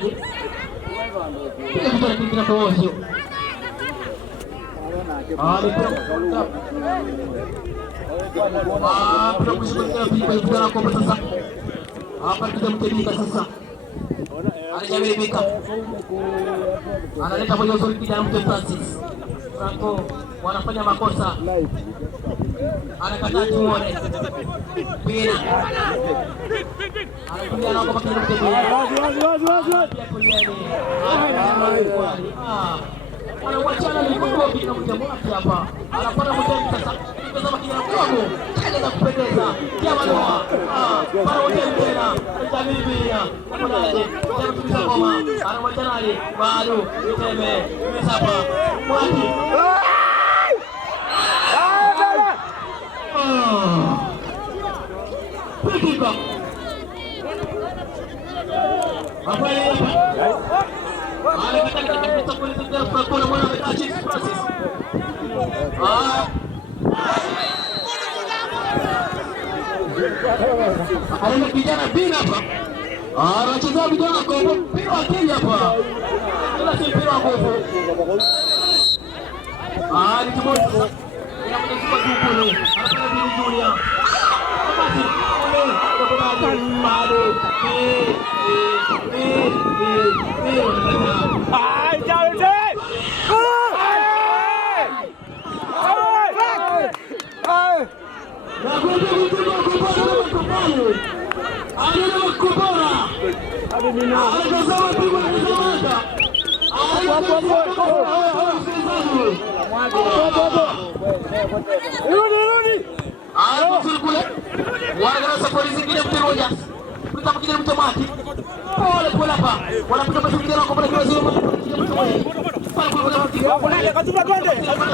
kile kitu kinakuwa sio. Tunakushukuru kwa sasa. Hapa tutamtebika sasa. Anajabika. Analeta moyo zuri kijana mtu Francis. Franco wanafanya makosa. Anakataa tuone. Pina. Anakuja na kwa kijana mtu. Anawachana ni kwa kijana mtu hapa. Anapata mtego sasa. Tazama kijana mdogo. Kaja kupendeza. Kia manoa. Para wote tena. Jamibia. Kunaje? Kijana mtu kama. Anawachana ali. Bado. Teme. Mesapa. Mwati. Pika. Apa ini? Anataka kutoka kwa kuna mwana mtachi Francis. Ana kijana Bina hapa. Anacheza vijana kwa mpira wa Kenya hapa. Ila si mpira wa gofu. Ni kimoja sasa. Inamchukua kule. Anapata Bini Junior. Wanaweza polisi kile mteroja. Kutaka kile mtomati. Pole hapa. Wanapita basi kijana kwa pale kwa zima. Pale katupa twende. Katupa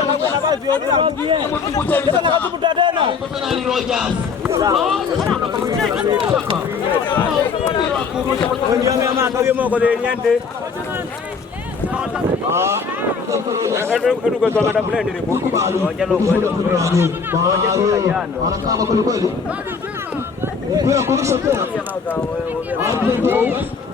tena. Ni Rogers. Wenyewe mama kawie moko de nyande. Kutoka kwa double end hapo. Ngoja longo. Anakaba kweli. Mpira kurusha tena.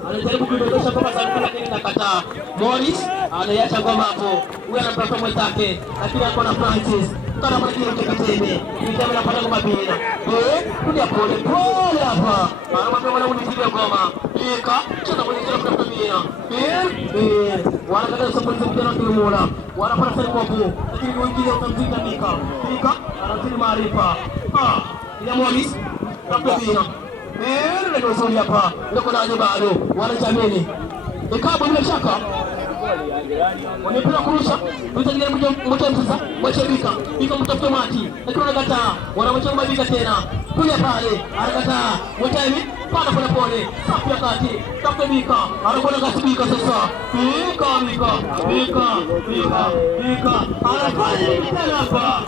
Anajaribu kudondosha kama sanduku lakini nakataa. Morris anaacha ngoma hapo. Huyu anapata mwenzake. Lakini ako na Francis. Kana kwa kile kitebe. Kitebe anapata ngoma bila. Kuja pole hapa. Anamwambia mwana unipigie ngoma. Pika. Cheza kwenye kile kitebe. Wanakata support kijana Kilimola. Wanapata sasa kwa hapo. Lakini wengine watamzika Pika. Anazidi maarifa. Ila Morris Kapteni. Ndio nzuri hapa. Ndio na bado. Wanachameni. Ikabu bila shaka. Wanapenda kurusha. Tutajia mmoja sasa. Wachebika. Bika mtafuta mati. Lakini wanakataa. Wanamwacha Bika tena. Kuja pale. Anakataa. Mtemi panda pole. Safi ya kati. Kapteni Bika. Anakwenda kasibika sasa. Bika. Anafanya nini hapa?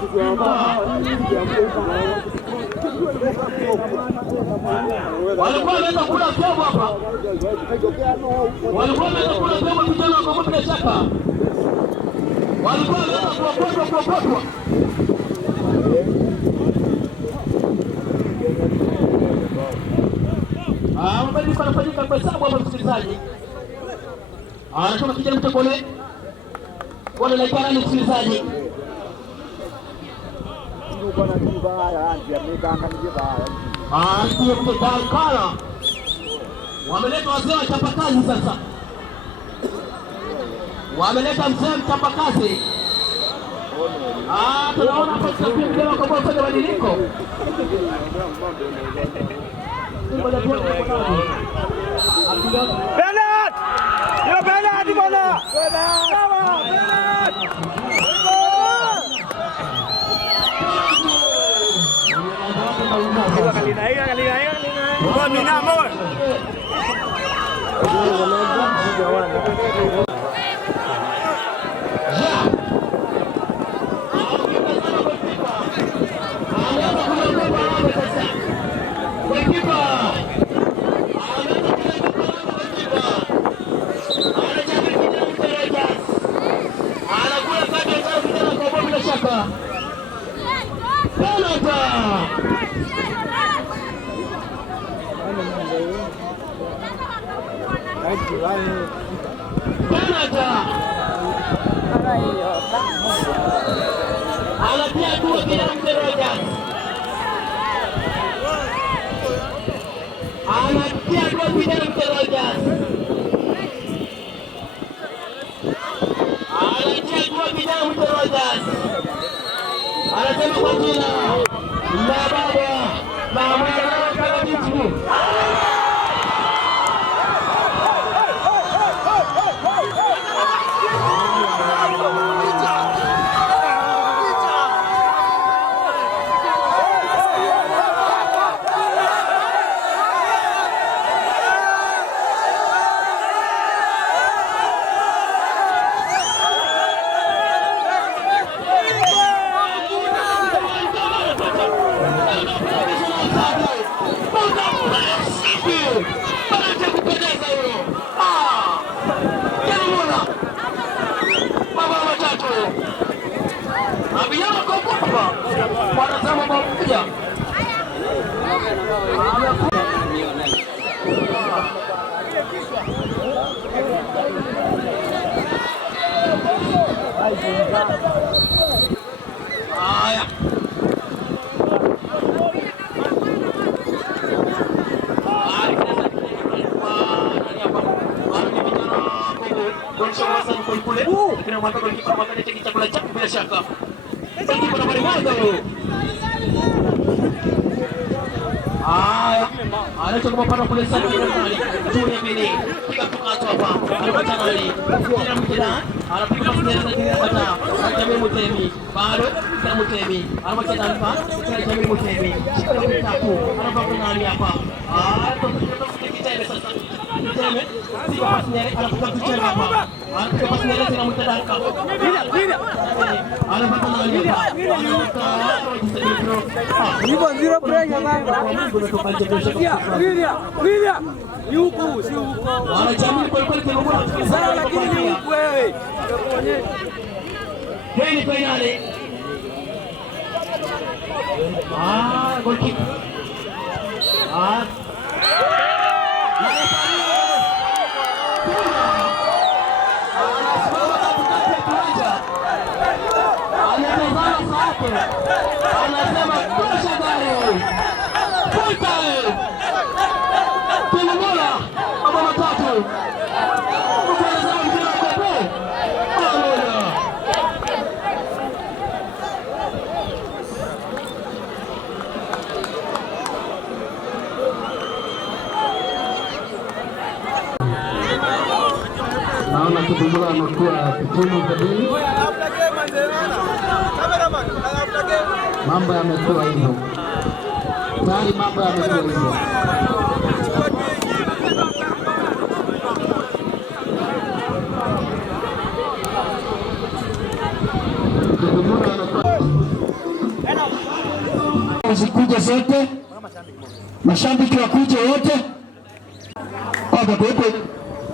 Walikuwa wanaweza kula pembo hapa. Walikuwa wanaweza kula pembo kijana kwa bila shaka. Walikuwa wanaweza kuokotwa. Mabadiliko yanafanyika kwa hesabu hapa msikilizaji. Anasema kijana mtekole. Wanaelekea nani msikilizaji? Ndio mtakala. Wameleta wazee wa chapakazi sasa. Wameleta mzee mchapakazi. Tunaona hapo sasa mzee wako kwa kufanya mabadiliko. Bernard! Yo Bernard bwana! Anatia dua bila mteroja. Anatia dua bila mteroja. Anatia dua bila mteroja. Anasema kwa jina la Baba na Mwana na Roho Mtakatifu. Wanasema pamoja. Haya. Bila shaka. Anacho kama pano kule sana juu ya mimi piga tukato hapa anapata nani kila mpira anapiga pasi za kile anapata Jamii Mutemi bado kila Mutemi anapata hapa kila Jamii Mutemi kila mtatu anapata nani hapa tukiteme sasa Mutemi si pasi nyere anapiga kucheza hapa anapiga pasi nyere tena mtadaka anapata nani hapa Hivyo zero break hapa. William, yuko si huko. Wanajamii kwa kweli kwa sawa lakini ni huko wewe. Hii ni finali. Goalkeeper. Anasema tosha gari. Futa. Tunamola mama matatu. Ukianza mpira kwa kwa. Naona Tubumbula anakuwa kitumu kabisa. Mambo yamekuwa hivyo. Tayari mambo yamekuwa hivyo. Zikuja zote. Mashabiki wakuja wote. Hapa kwepo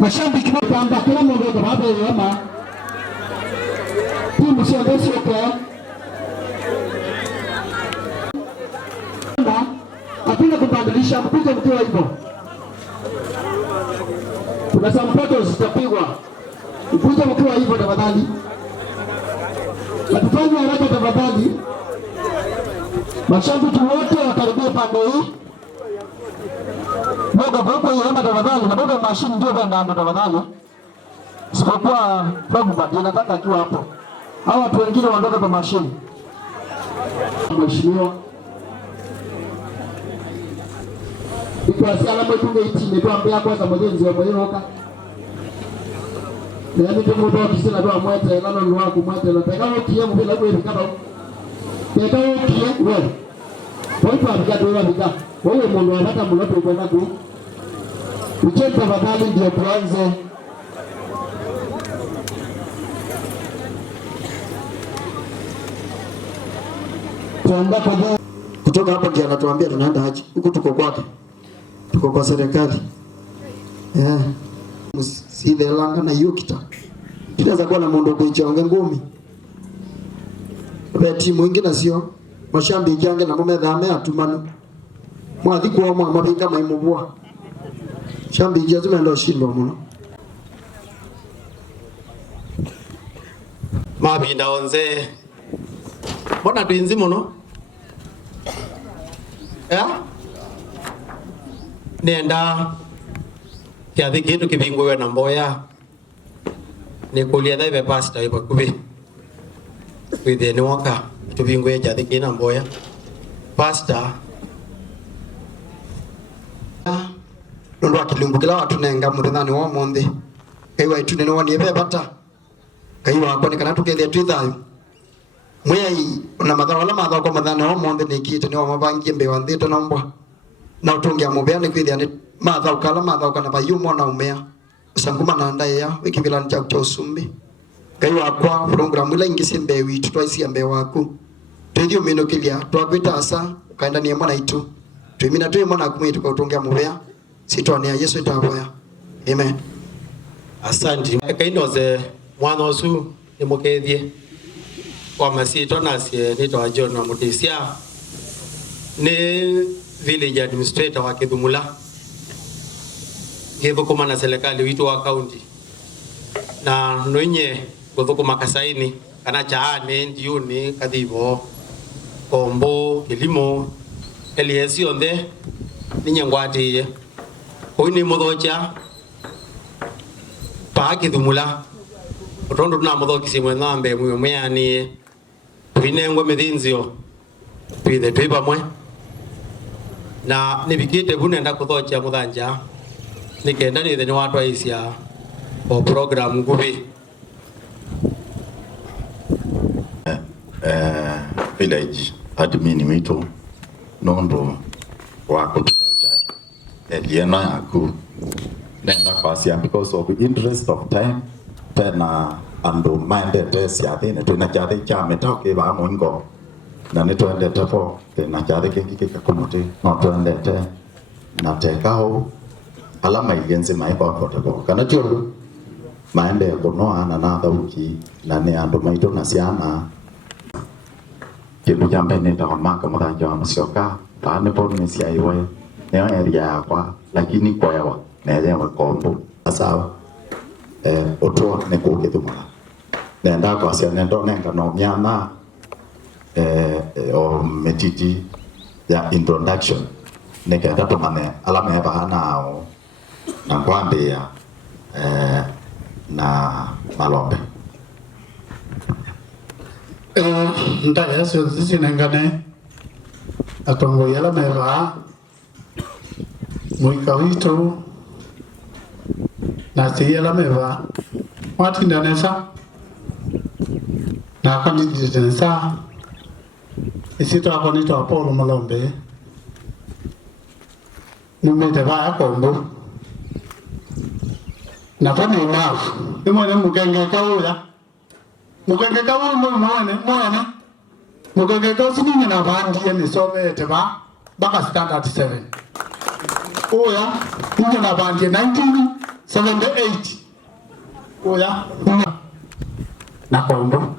mashabiki kwamba kila mmoja hapa hapa. Timu sio ndio kwa hakuna kubadilisha mpige mkiwa hivyo. Kuna sampoto zitapigwa. Mpige mkiwa hivyo tafadhali. Tufanye haraka tafadhali. Mashabiki wote wakaribia pande hii. Boga hapo yema tafadhali, na boga mashine ndio banda tafadhali. Sipokuwa Frogba nataka tu hapo. Hao watu wengine waondoke kwa mashine. Mheshimiwa. Kwa sababu tunge itime tuambia kwanza mwenzi wa mwenyoka. Ndio ndio mmoja kisina ndo amwete nalo ndo wako mwete na takao kiemu bila kweli kama. Takao kiemu wewe. Watu wakati wabika. Wewe mmoja anataka mloto kwenda ku. Ucheze tafadhali ndio tuanze. Tunaenda kwa kutoka hapa ndio anatuambia tunaenda haji. Huko tuko kwake. Tuko kwa serikali. Sile langa na yukita. Tunaweza kuwa na mondoko ichonge ngumi. Beti mwingine sio mashambi jange na mume dhame atumanu. Mwathi kwa mwa mabinga maimubwa. Shambi jazu mendo shindwa muno. Mabinda onze. Mbona tuinzi muno? Nenda kiathi kitu kibingwe na mboya ni kulia dai bepasta iba kubi kwithe ni waka tubingwe kiathi kina mboya pasta ndo akilimbukila watu nenga muthani wa monde kaiwa itune no wani bebata kaiwa kwa ni kana tukende twithayo mwei na mathawa wala mathawa kwa muthani wa monde ni kite ni wa mabangi mbe wa ndito na mbwa na utungia mubea ni kwithia ni mathawa kala mathawa kana bayumo na umea sanguma na ndaya ya wikibila nja kuchosumbi kaiwa kwa program ila ingisi mbe witu twaisi mbe waku twedio mino kilia twakwita asa ukaenda ni mwana itu twimina twe mwana kumwitu kwa utungia mubea sitwa ya Yesu itaboya. Amen. Asante. Kainoze mwana osu ni mukethie kwa masito na sie nitwa John na Mutisia ni village administrator wa Kithumula githukuma na serikali witu wa county na nonye guthukuma kasaini kana chaane ndiuni kathibo kombo kilimo eliesi onde ninyangwatiye Koini mudhocha pa Kithumula otondo na mudhoki simwe nambe mweani twinengwe mithinzio twithe twi pamwe na nibikite bunenda kuthocha muthanja nikenda nithe ni watu aisia o program ngubi village admin mito nondo wako eliena yaku nenda kwasia because of interest of time tena ando minded siathine tuna kiathi cha metoke ba mwingo na nitwendete fo tena kiathi kingi kikakomuti no twendete na tekao alama igenze maiba kote kana tio maende kono na thauki na ne ando maito na siana kitu jambe nenda maka muthanja wa musioka tane poni cia iwe neo area kwa lakini kwa yawa na yawa kombo sawa otro ne ko Kithumula nenda kwa cia nendo nenga no myama o metiti ya introduction ne ka tumane alama ba nao na kwambia na malombe nda Yesu sisi nengane atongo yala meva mwika wito na siyala meva wati ndanesa na kandi ndanesa isito akonito Apolo Malombe numete vaya kombo na fane mafu imone mugenge kauya mugenge kawu mwene mugenge kawu sininye na bandi ni sovete ba baka standard 7 oya ninye na bandi 1978 oya na kombo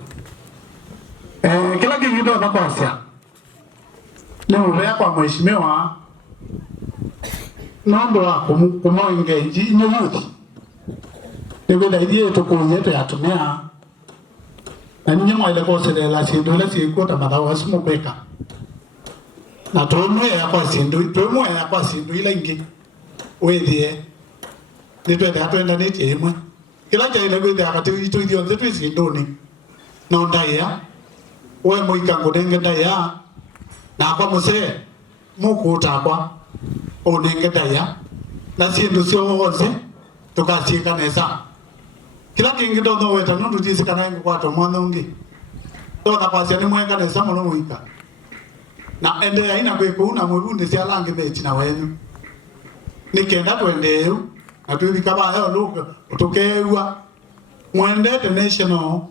kila kitu nakwasya leo mbea kwa mheshimiwa nombo wako kumongeji nyuti nibida idie tukunye tuyatumia na ninyi mwaile koselela sindu ile sikota madhawa asimu kweka na tuomwe ya kwa sindu ile ingi wethie nitwende atwenda nitie imwe kila chaile gwithia akati itu ithio nze twisi nduni no ndaya we muikango nenge ndaya na kwa muse mukuta kwa onenge ndaya na sindu sio wonse tukasika nesa kila kingi ndo weta nundu jisi kana ingo kwa to mwana ungi ndo na kwasia ni mwenga nesa muno muika na ende ya ina kweko una mwebundi sia langi mechi na wenyu nikenda twendeu na tuwika ba yo luka utukewa mwende the national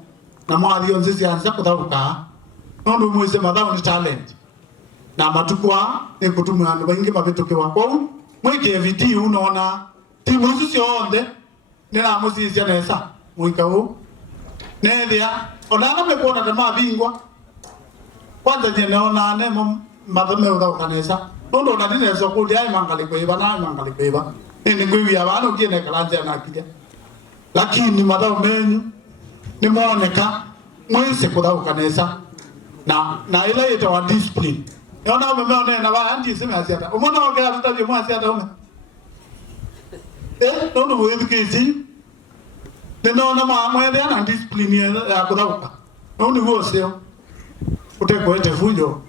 na mwathio nzizi anza kutauka nundu mwise madhao ni talent na matukwa ni kutumwa andu baingi mabitukiwa kwa mwike viti unaona timu hizo cionde nina musizia nesa mwika huu nethia onana mekuona tama bingwa kwanza jenaona ne madhame udauka nesa nundu na dine so kudi ai mangali kweba na mangali kweba ni ngwi ya bana ukiene kalanja na kija lakini madhao menyu ni muoneka mwise kudauka nesa na ile ita wa discipline yona umeona na ba anti sema asiata umona ongea tutabye mwa asiata ume nundu mwethi kisi ninaona mwethe ana discipline ya kudauka nundu woseo utekwete fujo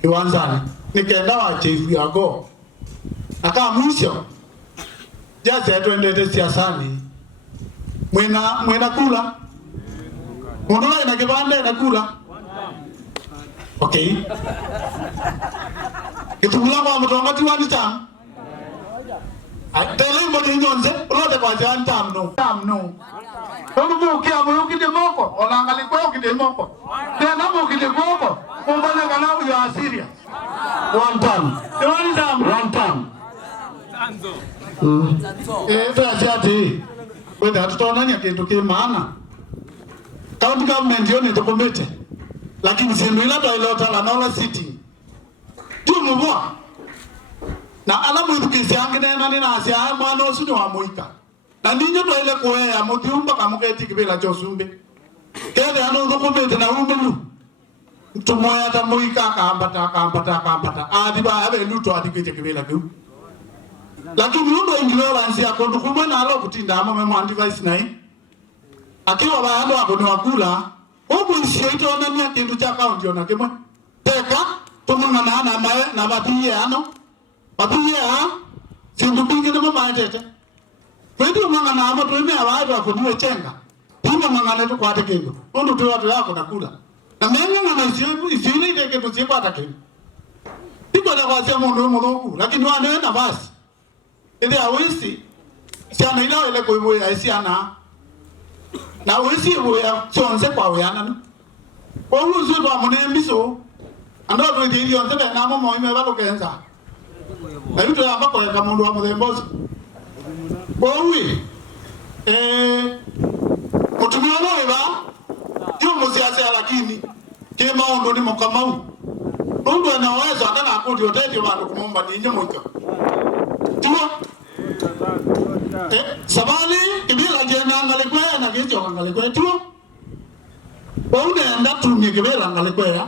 kiwanzani nikenda wa chief yako aka mwisho jaze twendete siasani mwena kula mundu ina kibande na kula okay kitugula kwa mtongati wa nitam tele mbodi nyonze rote kwa jan tam no ndu kia mu kide moko olangali kwa kide moko tena mu kide moko mbona kana you are serious one time Tatiati whether hatutonanya kitu kimaana county government yoni tukomete lakini sindu ila toilota la nola city tu mubwa na alamu idukisi angine na nina asia mwana osu ni wa muika na ninyo toile kuwea mutiumba kamuketi kibila chosumbi kede ano tukomete na umelu tumoya ta muika akaambata adiba abe luto adikije kibila kiu lakini ndo ignorance yako ndukumwe na alo kutinda ama memo anti-vice nai akiwa baado wako ni wakula huko isio ito nani kindu cha account yona kimwe teka tumungana na mae na batie ano batie sindu bingi na mama tete wewe mungana ama tuime abaado wako niwe chenga tuma mungana tu kwate kindu ndo tu watu yako nakula na menga na isio ile teke tu sipata kindu tiko na kwa sema ndo mdogo lakini wanaenda basi ile awisi siana ila ile kwa ya siana na awisi ya sonse kwa yana kwa uzu ndo amunembiso ando ndo ile yonse na mama ime balo kenza na vitu ya bako ya kamundu wa mdembozi kwa uwi kutumia moyo hiyo msiasa lakini kema ndo ni mkamau ndo anaweza hata akodi hoteli watu kumomba ni nyomoko tuwa sabali kibila jena ngalikwe na kicho ngalikwe tuwa baune ndatumie kibila ngalikwe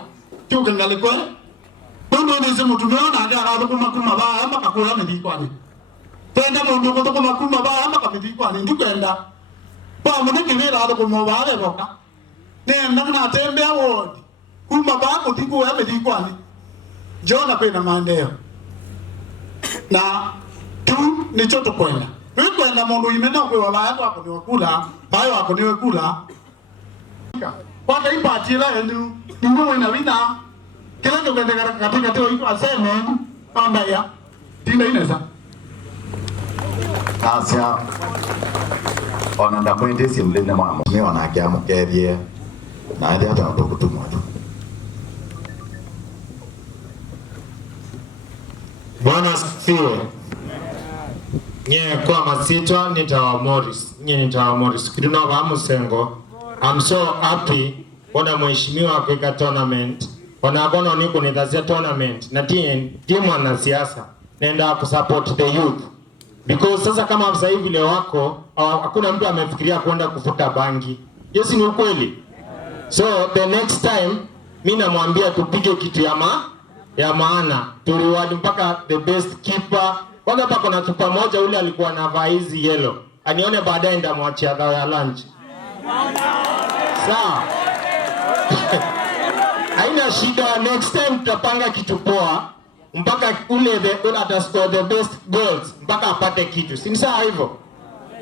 tuwa ngalikwe ndo ni sema tumeona hata ana kuma ba ama kakula mdikwani tenda mundu ko kuma ba ama kapitikwani ndikwenda kwa mundu kibila hata kuma ba le boka nenda na tembea wodi kuma ba ko tiku ya mdikwani jona pena mandeo na tu ni choto kwenda kwenda mundu imena kwa baba yako hapo ni wakula bayo hapo ni wakula kwa taifa tila ndu ningo ina wina kila ndo kwenda katika teo iko aseme pamba ya tinda ineza asia ona nda kwende simle na mama me ona kya mukerie na hadi hata ndo kutumwa tu Bwana asifiwe. Nye kwa masitwa nitawa Morris. Kiduna wa Musengo. I'm so happy wana mheshimiwa kwa tournament. Wana bono niko nitazia tournament na timu ana siasa. Nenda kusupport the youth. Because sasa kama sasa hivi leo wako hakuna mtu amefikiria kwenda kufuta bangi. Yes ni ukweli. So the next time mimi namwambia tupige kitu ya maana. Tu reward mpaka the best keeper. Kwanza hapa kuna chupa moja ule alikuwa anavaa hizi yellow. Anione baadaye ndamwachia dhao ya lunch. Sawa. Haina shida, next time tutapanga kitu poa mpaka ule atascore the best goals mpaka apate kitu. Si sawa hivyo?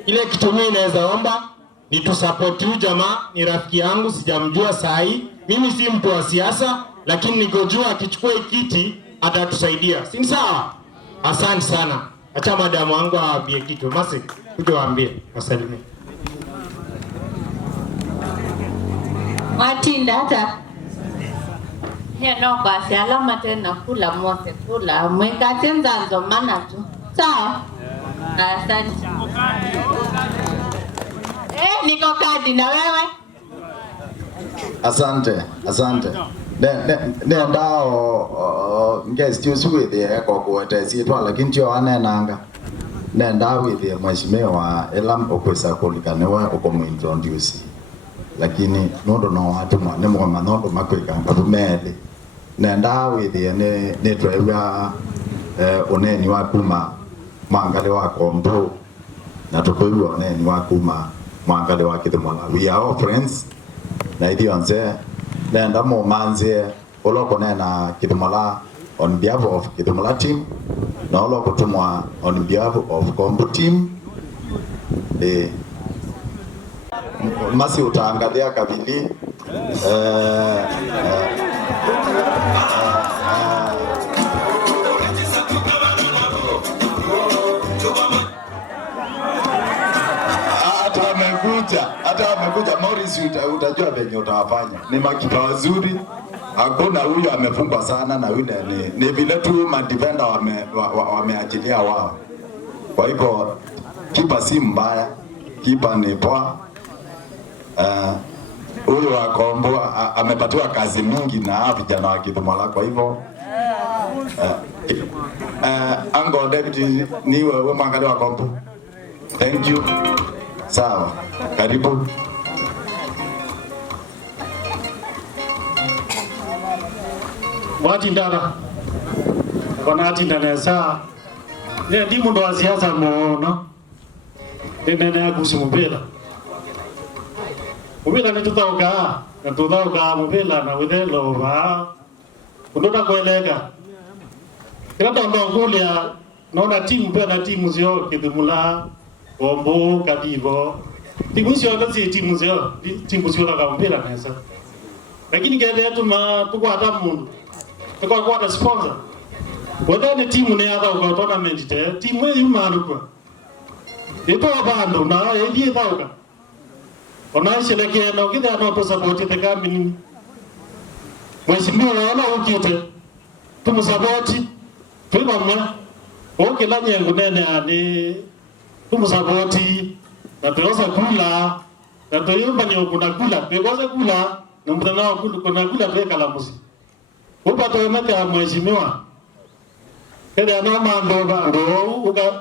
Ile kitu mimi naweza omba ni tu support huyu jamaa, ni rafiki yangu, sijamjua sahi. Mimi si mtu wa siasa, lakini nikojua akichukua kiti atatusaidia. Si sawa? Asante sana. Acha madamu wangu awaambie kitu. Masi, kuja waambie, wasalimie. Matinda hata no basi alama tena kula mose kula mweka tenza ndo maana tu. Sawa? Asante. Niko kadi na wewe? Asante. Ndao ngezi tusuwithie kwa kuwetesi twa lakini tio anenanga. Nenda withie mheshimiwa Elam Okwesa kulikaniwa ukomuintroduce. Lakini nondo no watu mwane mwa nondo makwika ngabumele. Nenda withie ne twewa oneni wa kuma mangale wa kombo na tukwewa oneni wa kuma mangale wa Kithimola. We are all friends. Na idio nze nenda mo manze oloko na Kithimola on behalf of Kithimola team na oloko tumwa on behalf of Kombo team. Masi utaangalia kabili hata wamekuja Morris utajua venye utawafanya. Ni makipa wazuri. Hakuna huyu amefungwa sana na yule ni vile tu madefender wameachilia wao. Kwa hivyo kipa si mbaya. Kipa ni poa. Huyu wa Kombo amepatiwa kazi mingi na vijana wa Kithimola, kwa hivyo Ango Deputy ni wewe mwangalia wa Kombo. Thank you. Sawa. Karibu. Wati ndara. Kuna ati ndana saa. Ne ndimu ndo asiasa mono. Nene kuhusu mpira. Mpira ni tutauka. Na tutauka mpira na withelo va. Undoda kueleka. Kila ndo ngulia naona timu pia na timu zio Kithimola, Kombo, Kadivo. Timu sio kazi timu sio la mpira nesa. Lakini kile yetu tuko hata mundu. Tuko kwa sponsor. Wadane timu ne hata kwa tournament te timu hii maruka. Ito bando na yeye thauka. Onashelekea na ukitha no to support the company. Mheshimiwa wala ukite. Tumusupport. Twibamwe. Okela nyengo nene ani tumusupport. Na tuosa kula. Na tuyumba nyo kuna kula. Tuosa kula. Na mtana kuna kula tuweka la musi. Upata umeka mheshimiwa. Kede anoma ndo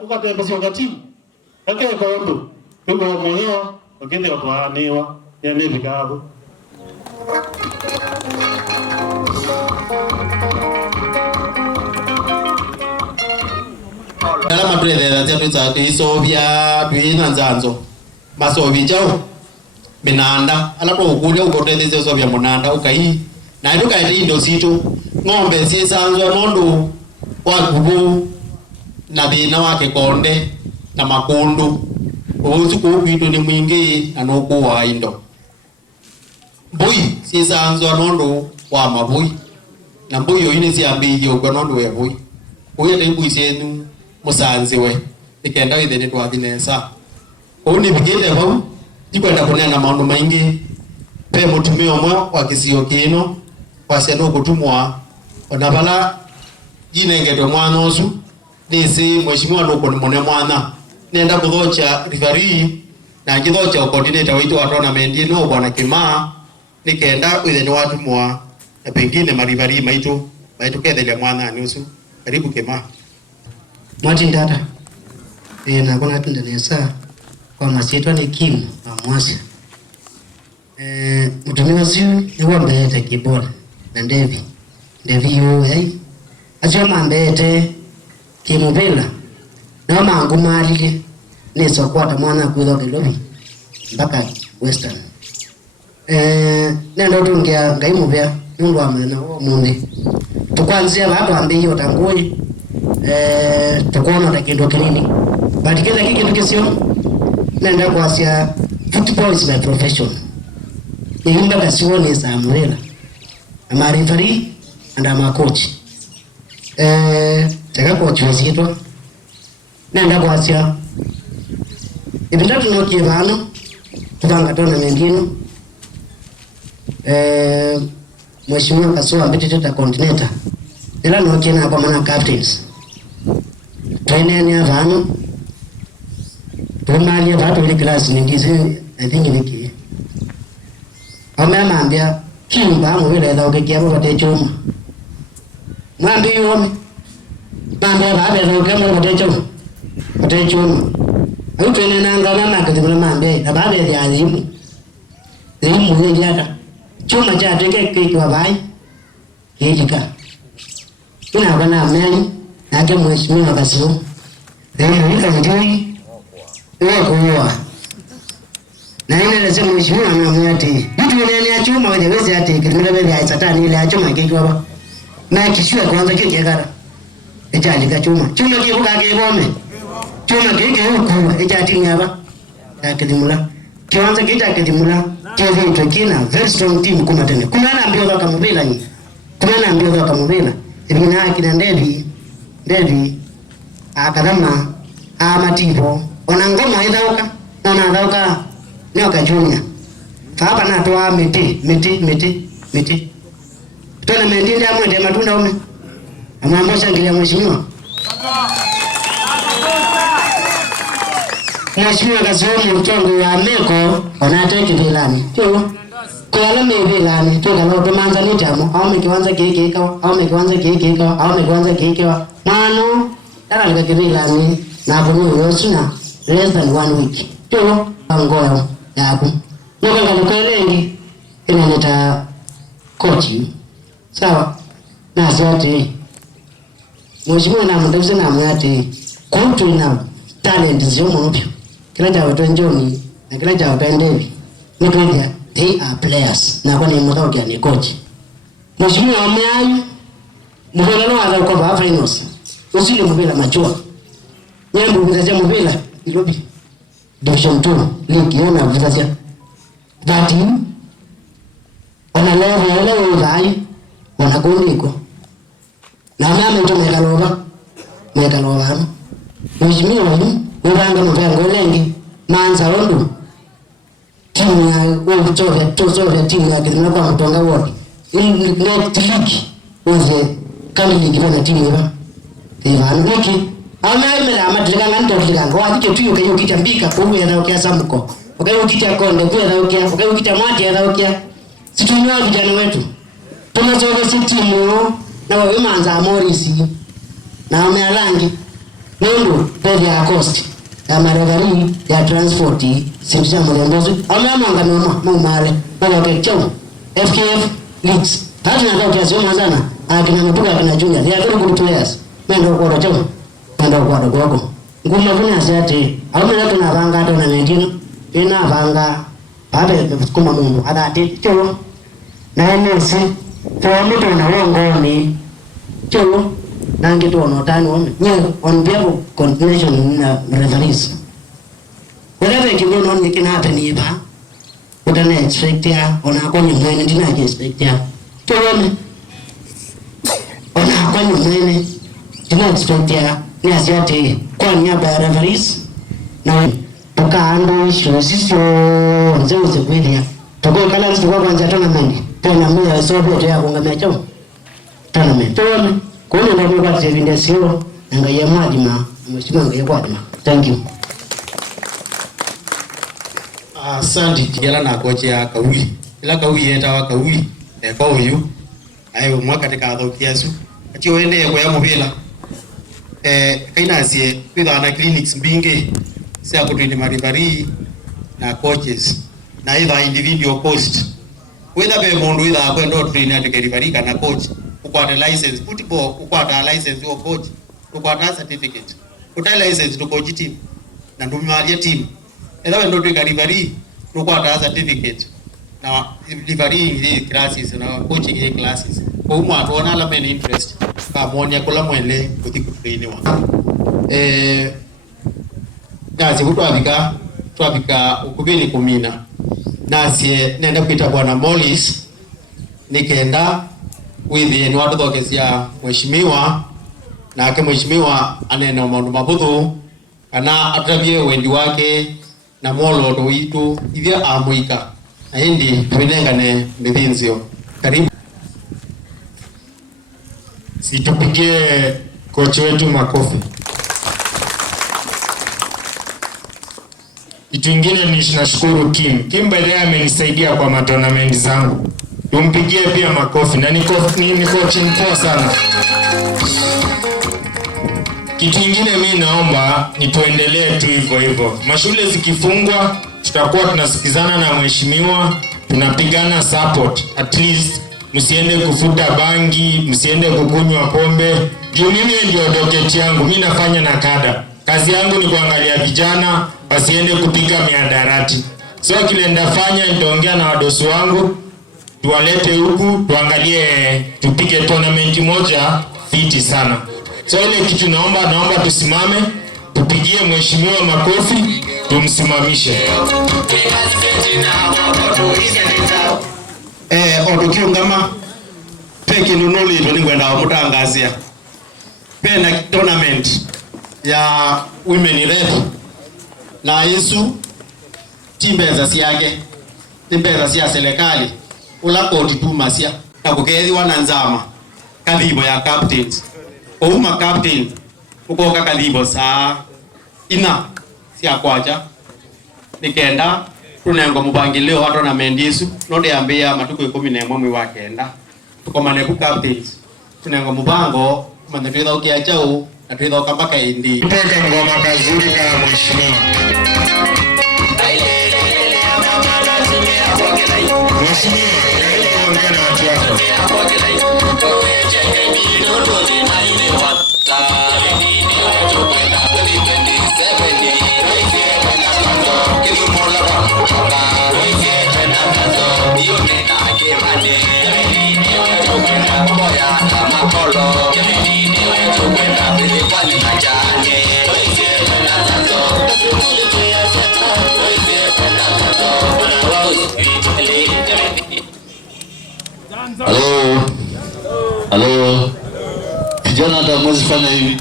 ukatembesi wakatimu. Kake kondo. Tuko moyo okende watwaniwa ya nebikabo. Alama brother za tuza isovya twina nzanzo. Masovi jao binanda alapo ukulia ukotendeze sovya monanda ukai na nduka ndo sito ng'ombe sisanzwa nondo wagubu na bina wake konde na makundu uzu kubitu ni mwingi anoku wa indo mbui sisanzwa nondo wa mabui na mbui yoyini siambi yo nondo we bui uye tembu isenu musanziwe ikenda ithene twa thinesa oni bigite ho ikwenda kunena maundu maingi pe mutumio mwe wa kisio kino kwasendo kutumwa ona bala jinengeto mwana osu nisi mheshimiwa ndoko ni mone mwana nenda kuthocha referee na ngithocha coordinator witu wa tournament ino bwana Kimaa nikenda ithene watumwa na pengine marivali maitu kethele mwana ni osu karibu Kimaa Martin data na kuna tinda nesa kwa masitwa ni Kim Amwasi mutumia ucio ni wambete kibora na Devi yo acio mambete kimuvila na mangu malike ni sokwata mwana kwitho Kilobi mpaka Western nendo tungia ngai muvya nundu wa mena wo mundi tukwanzia bado ambiyo tangui tukuona na kindu kinini but kila kitu kisio nenda kwasia football is my profession Nimba kasione sa mwela. I'm a referee and I'm a coach. Taka coach wasito. Nenda kwasia. Ibinda tunokie vano. Tuvanga tournament ino. Mheshimiwa Kasua Mbitete Continental. Ila nokie na kwa maana captains. Trainer ya vano. Tumalia watu ile class ningize I think niki. Ame mambia kimba mwele da ugekia bate choma. Mambi yome. Mambia babe da ugekia bate choma. Bate choma. Ayu twene nanga mama kadimula mambia na babe ya alimu. Alimu ni jada. Choma cha teke kwa bai. Hijika. Ina bana meli na ke mheshimiwa Kasua. Nika njoi. Kuwa na ina lazima mheshimiwa amemwati mtu yule achuma wewe wezi ati kimela bele aisatani ile achuma kiki baba na kishua kwanza kiki gara ejali kachuma chuma kibuka kibome chuma kiki huko ejati nyaba akidimula kianza kita kidimula kile tukina very strong team kuma tena kuna na mbio za Kamubila hii kuna na mbio za Kamubila ibina akina Devi akadama amativo ona ngoma idauka ona dauka nyoka junior hapa na toa miti tuna mendinde amwende matunda ume amwambosha ngilia mheshimiwa Kasua mtongo wa meko onateki vilani tu kwa leo vilani tu kama tumanza nitamo au mekianza kiki kwa mano dala likavilani na bunu yosuna less than 1 week tu angoyo yako ndio ngalokeleni inaleta coach sawa na zote mheshimiwa na mndavise na mwate kutu ina talent zio mpya kila jawo tenjoni na kila jawo tendevi nikuja they are players na kwa ni mtao ni coach mheshimiwa ameayu mbolelo wa kwa finals usili mbele machua nyembo mzaje mbele Kilobi Division 2 league yona vizasia that ona leo vai ona gondiko na mama mtu mekalova mheshimiwa huyu uranga mvango lengi manza ondo timu ya utoa timu ya kidina kwa mtonga wote in next league uze kali league na timu ya Ivan Wiki amemela amadrika ngando ndika waje tuyo kayo kitambika kuwe na ukiasa mko ukayo kita konde kuwe na ukayo kita mwati na ukia situnyo vijana wetu tunazoga timu na wewe manza Morisi na amealangi nendo pele ya cost ya marevari ya transport simsha mlembozi amemanga noma mare baba kechao FKF leagues hata na ndio kiasi mwanzana akina mtuka akina junior they are very good players nendo kwa chao ndio kwa dogo nguma vuna zati au mimi tuna vanga hata na nyingine ina vanga baada ya kusukuma Mungu adati choo na nesi kwa mtu na wongoni choo na ngitu onotano nye on behalf continuation na referees whatever kibono ni kina happen hiva utana expect ya ona kwenye mwene ndina expect ya choo ona kwenye mwene ndina expect ya ni asiate kwa niaba ya referees na tukaando sisi nzeuze kweli tukao kala nzi kwa kwanza tournament tena mimi sobe ya kungamia chao tournament kwa hiyo ndio kwa vile sio ngaye mwadima mheshimiwa ngaye kwadima thank you asante kila na kocha ya kawi ila kawi eta wa kawi kwa huyu ayo mwaka tika thokiasu ati wende kwa ya mubila kaina sie kwitha na clinics mbingi sia kutwini marifari na coaches na either individual cost whether be mundu either kwenda train at referee kana coach ukwata license football ukwata license yo coach ukwata certificate uta license to coach team na ndumalia team either wendo to referee ukwata certificate na referee classes na coaching classes kwa umu atuona la main interest pamoja kula mwele kutikutrainiwa kazi twabika ukubili kumina nasie nenda kuita bwana Morris nikenda within watu thokezia mheshimiwa na ake mheshimiwa anena maundu mabuthu kana atravie wendi wake na molo witu ivya amuika na hindi twinengane ndithinzio. Karibu. Situpigie kocha wetu makofi. Kitu kingine nashukuru Kim by the way amenisaidia kwa matournament zangu. Tumpigie pia makofi na ni coach mpoa sana. Kitu kingine mimi naomba ni tuendelee tu hivyo. Mashule zikifungwa tutakuwa tunasikizana na mheshimiwa, tunapigana support. At least msiende kufuta bangi, msiende kukunywa pombe. Juu mimi ndio doketi yangu, mimi nafanya na kada. Kazi yangu ni kuangalia vijana wasiende kupiga miadarati. So kile ndafanya nitaongea na wadosi wangu, tuwalete huku, tuangalie tupige tournament moja fiti sana. So ile kitu naomba tusimame, tupigie mheshimiwa makofi, tumsimamishe. Otukiungama peki nunuli tuningwenda mutangazia pena tournament ya women rep na Yesu timbeza siake timbeza sia serikali ula koti tumasia na kukethi wana nzama kadhibo ya captains uma captain ukoka kadhibo saa ina sia kwacha nikenda tunengo mubangilio watu na mendisu nonde ambia matuko 11 mwe wa kenda tukomane ku captains tunengo mubango manetwitha ukiachao na twitha ukambaka indi tupeka ngoma kazuri kama mheshimiwa. Mheshimiwa, ongea na watu wako. Halo. Kijana hata mwezi fanya hivi.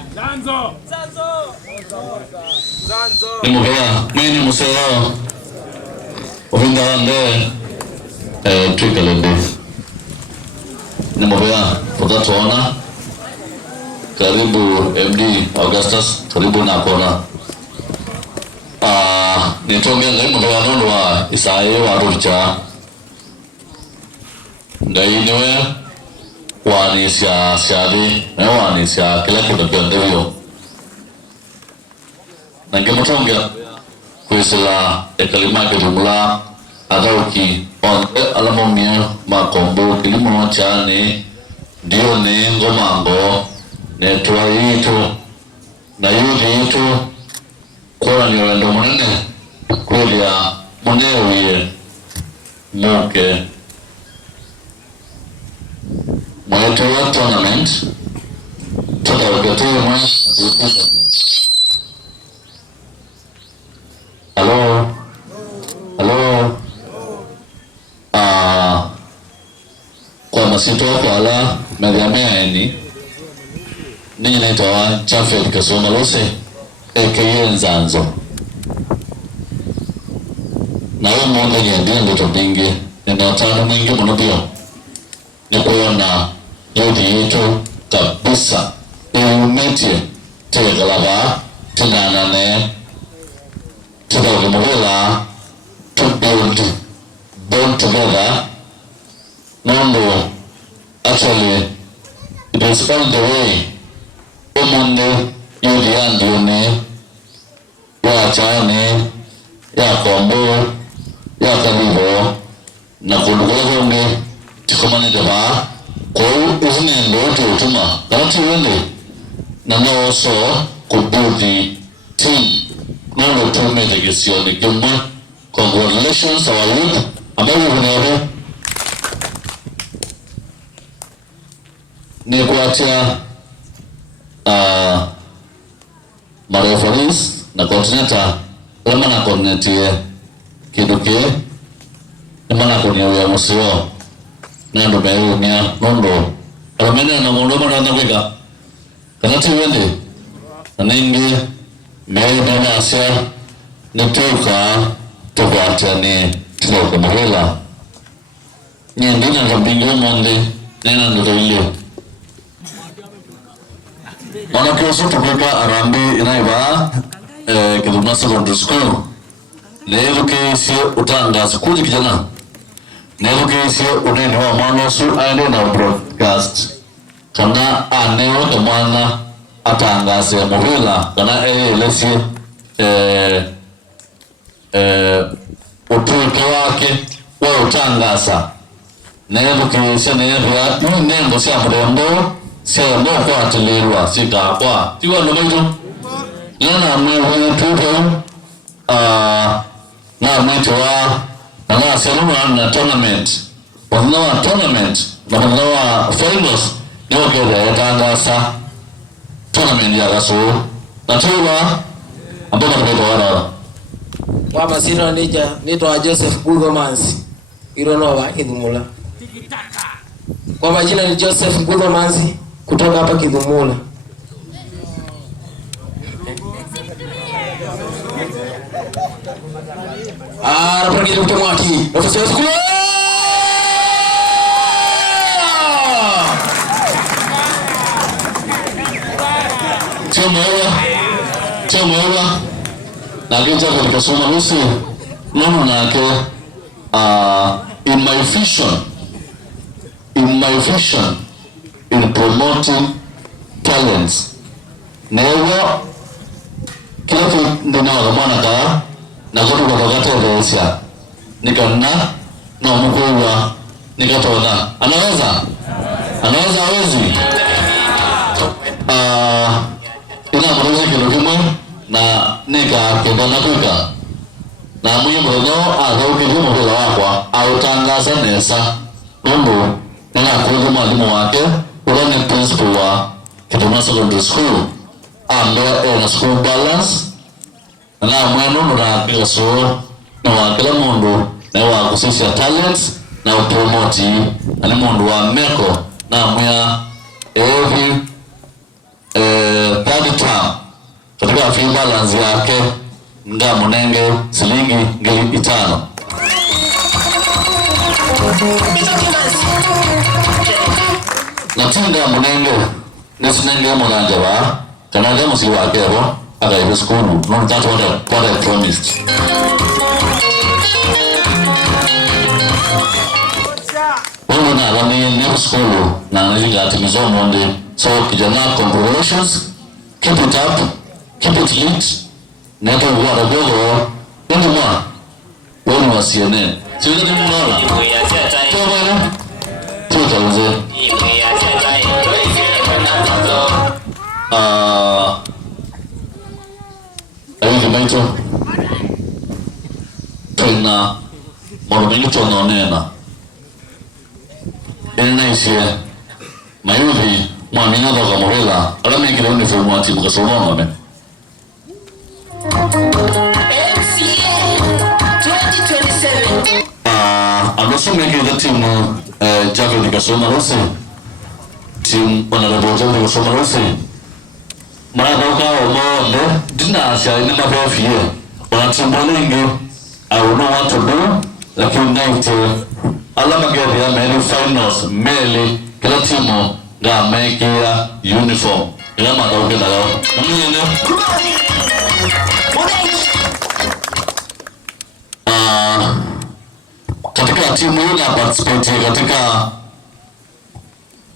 Nimukea, mimi ni museo. Ovinda wande trikalende. Nimukea, tutatuona. Karibu MD Augustus, karibu na kona. Nitonge ngai mukea nondo wa Isaio wa Rucha. Ndainiwe wani siadi na wani sia kila kitu kiendeleo na ngemotonga kuisila ekalimake jumla adauki onde alamomia makombo kilimo chane ndio ni ngomango netwa yitu na yudi yitu kwa ni wendo munene kulia munewe muke mwetu wa tournament tutawagatia mwa Halo kwa masito kwa ala medhiameeni ninyi naitwa Chafed Kasoma Lose aka Nzanzo na wewe mwanga nyendia ndoto bingi ninataka mwingi mnobio ni kuona yodi yetu kabisa iumetie tegalaba tinanane tunagamwela to build bond together. No, actually it is found the way umunde yodi yandione ya chane ya kombo ya kalibo na kulugonge tikomane deba ko izine ndoto utuma kati wende na no so kubudi team no tume de gesione kimwe. Congratulations our youth ambao wanaona ni kuatia mareferees na coordinator lama na coordinator kiduke lama na coordinator musio na ndo bayo nya nondo alamena na mondo mana kweka kanati wende aninge meyo na asia nitoka tobatia ni tuloka mahela nyendina kambingo monde nena ndo ile mana kioso tukeka arambi inaiba Kiduma Secondary School leo kesi utangaza kuji kijana leo kesi unene wa mwana su aende na broadcast kana aneo to mwana atangaza muhila kana lesi utuke wake wa utangaza leo kesi neno nendo sia mrembo sia ndo kwa atilirwa sika kwa tiwa ndo mwitu Nana mwe tuto na metoa na sema na tournament na tournament na finals ndio kile tangaza tournament ya raso na tuwa ambapo tumetoa wa masino nitwa Joseph Gugomansi Ironova Kidhumula. Kwa majina ni Joseph Gugomansi kutoka hapa Kidhumula. Pergi ke Mati. Nafas saya sekolah. Cuma lagi jaga dekat rumah Lucy. Nono nak in my vision in promoting talents. Never kila tu nina mana kah? Na koto wakati resia nikana na mkubwa nikatona anaweza hawezi ina mwanzo kilokimo na nika kenda kuka na muhimu no adauke humo bila wakwa au tangaza nesa nombo na kuja mwalimu wake ule ni principal wa Kiduma Secondary School ambaye ana school balance na mwenu na kiso na wakila mundu na wakusisha talents na upromoti na mundu wa meko na mwya every third term katika free balance yake nga munenge shilingi 5,000 na tinga munenge nesinenge mwananja wa kananga musiwa akero I school. No, that's what I promised. Wewe na rani new school na niligatimiza monde. So kijana, congratulations. Keep it up. Keep it lit. Neto wala gogo. Ndio mwa. Wewe wa CNN. Sio ndio mwana. Kwa bwana. Tuanze. Ayo maito tuna mwanamini tunaonena ise mayuvi mwamina toka morela alama ingine uniform wa timu kasoma ngome amesoma ingine timu Javi nikasoma rose timu wanalaboja nikasoma rose mara doka omo dina asia ni mafia wanatimbolingi I don't know what to do lakini night alama gari ya meli finals meli kila timu ga make ya uniform ila madauke na leo mimi katika timu hii na participate katika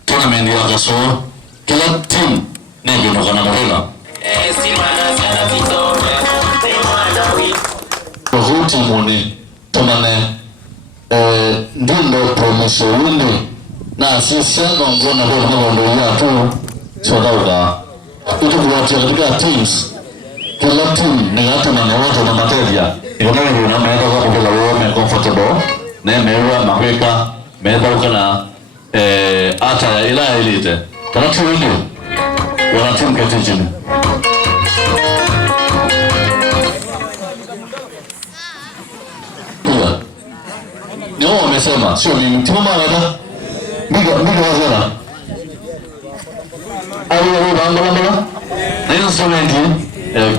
tournament ya Gaso kila timu ndio ndio morela Rohuti muni tumane ndindo promoshoni na sisi ngona ndio tu soda itu kuwatia katika teams kila team ni hata na watu na materia inaona ndio maana kwa kila wao comfortable na mewa maweka meda ukana hata ila elite kana tu ndio wanatumka tijini ndio wamesema sio mimi timu mara biga wazana ayo bangala ndio instrument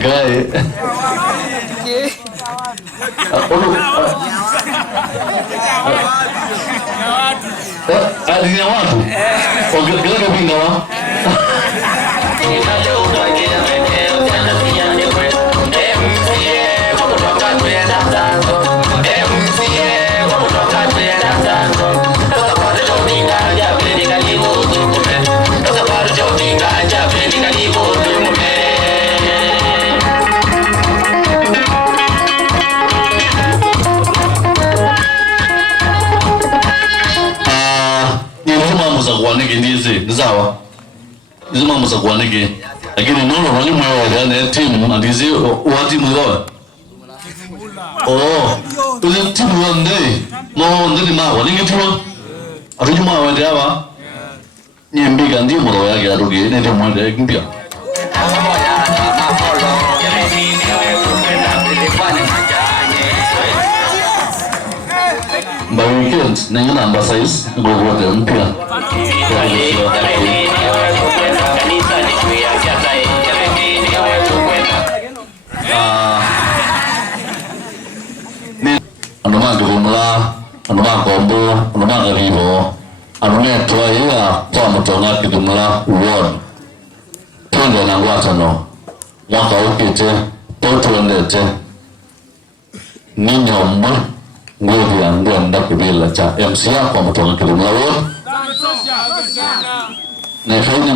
guy Adina watu ongea kabinga wa kuanike ndizi nizawa ndizi mambo za kuanike lakini nono wali mwewe yani timu ndizi wati mwewe ndizi timu wande mo ndizi ma wali ngetiwa atujuma wande hawa nyembiga ndi mwewe yake arugi nende mwende kimpia by weekend na yuna number size gogote mpya anumanga kumla anumanga kombo anumanga vivo anumetwa ya kwa mtonga kidumla uwon twende na ngwatano mwaka ukite potulendete ninyomwe nguvu ya ngwenda kubila cha MC yako mtonga kidumla uwon na faini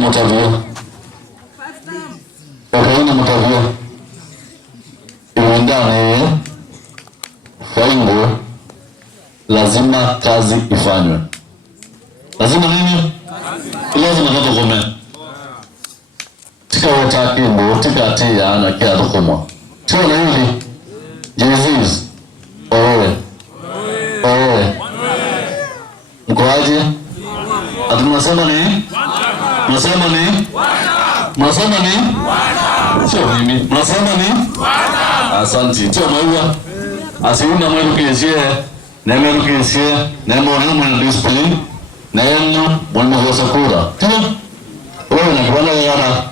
mutavio iwindane faingo lazima kazi ifanywe lazima nini lazima kato kome tika wata kimbo tika atia na kia tukumwa tika na hili Jesus owe mkoaje ati mnasema ni sio mimi mnasema ni asante sio maua asiuna mwelu kiesie na mwelu kiesie na mwelu discipline na yenu mwelu kura tena wewe na kwa yara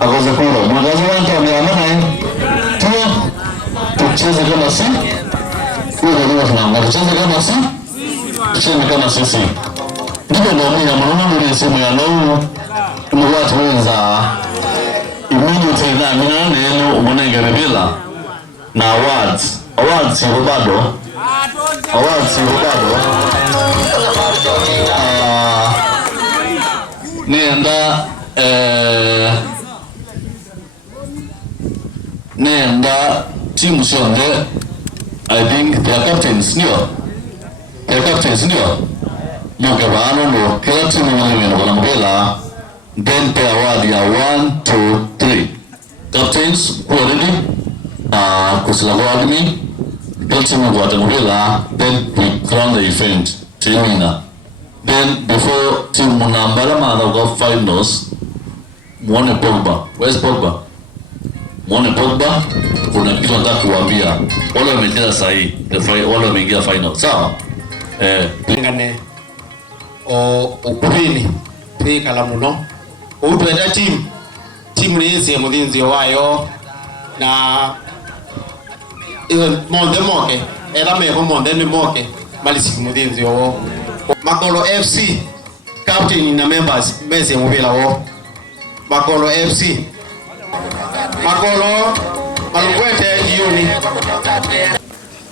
akoze kura mwangaza wangu ameamana tena tucheze kama si wewe ndio tunaangalia tucheze kama si tucheze kama sisi ndio ndio mimi mwanangu ni simu ya nao mwatu wenza immediately na mina neno umonengere bila na awards sio bado nenda timu sonde I think their captains ndio yuko bano ndo kila timu na mbela then pay award ya 1 2 3 captains who are ready kusilawa admin kila timu kwa tembela then we crown the event timina then before timu nambala maana kwa finals muone Pogba kuna kitu nataka kuambia wale wamecheza sahi wale wameingia final sawa ngane ukubini twikala muno utwenda timu nisi muthinzi wayo na monde moke era meho monde ni moke malisi muthinzi wo Makolo FC captain na members mese mubila wo Makolo FC Makolo Malugwete jioni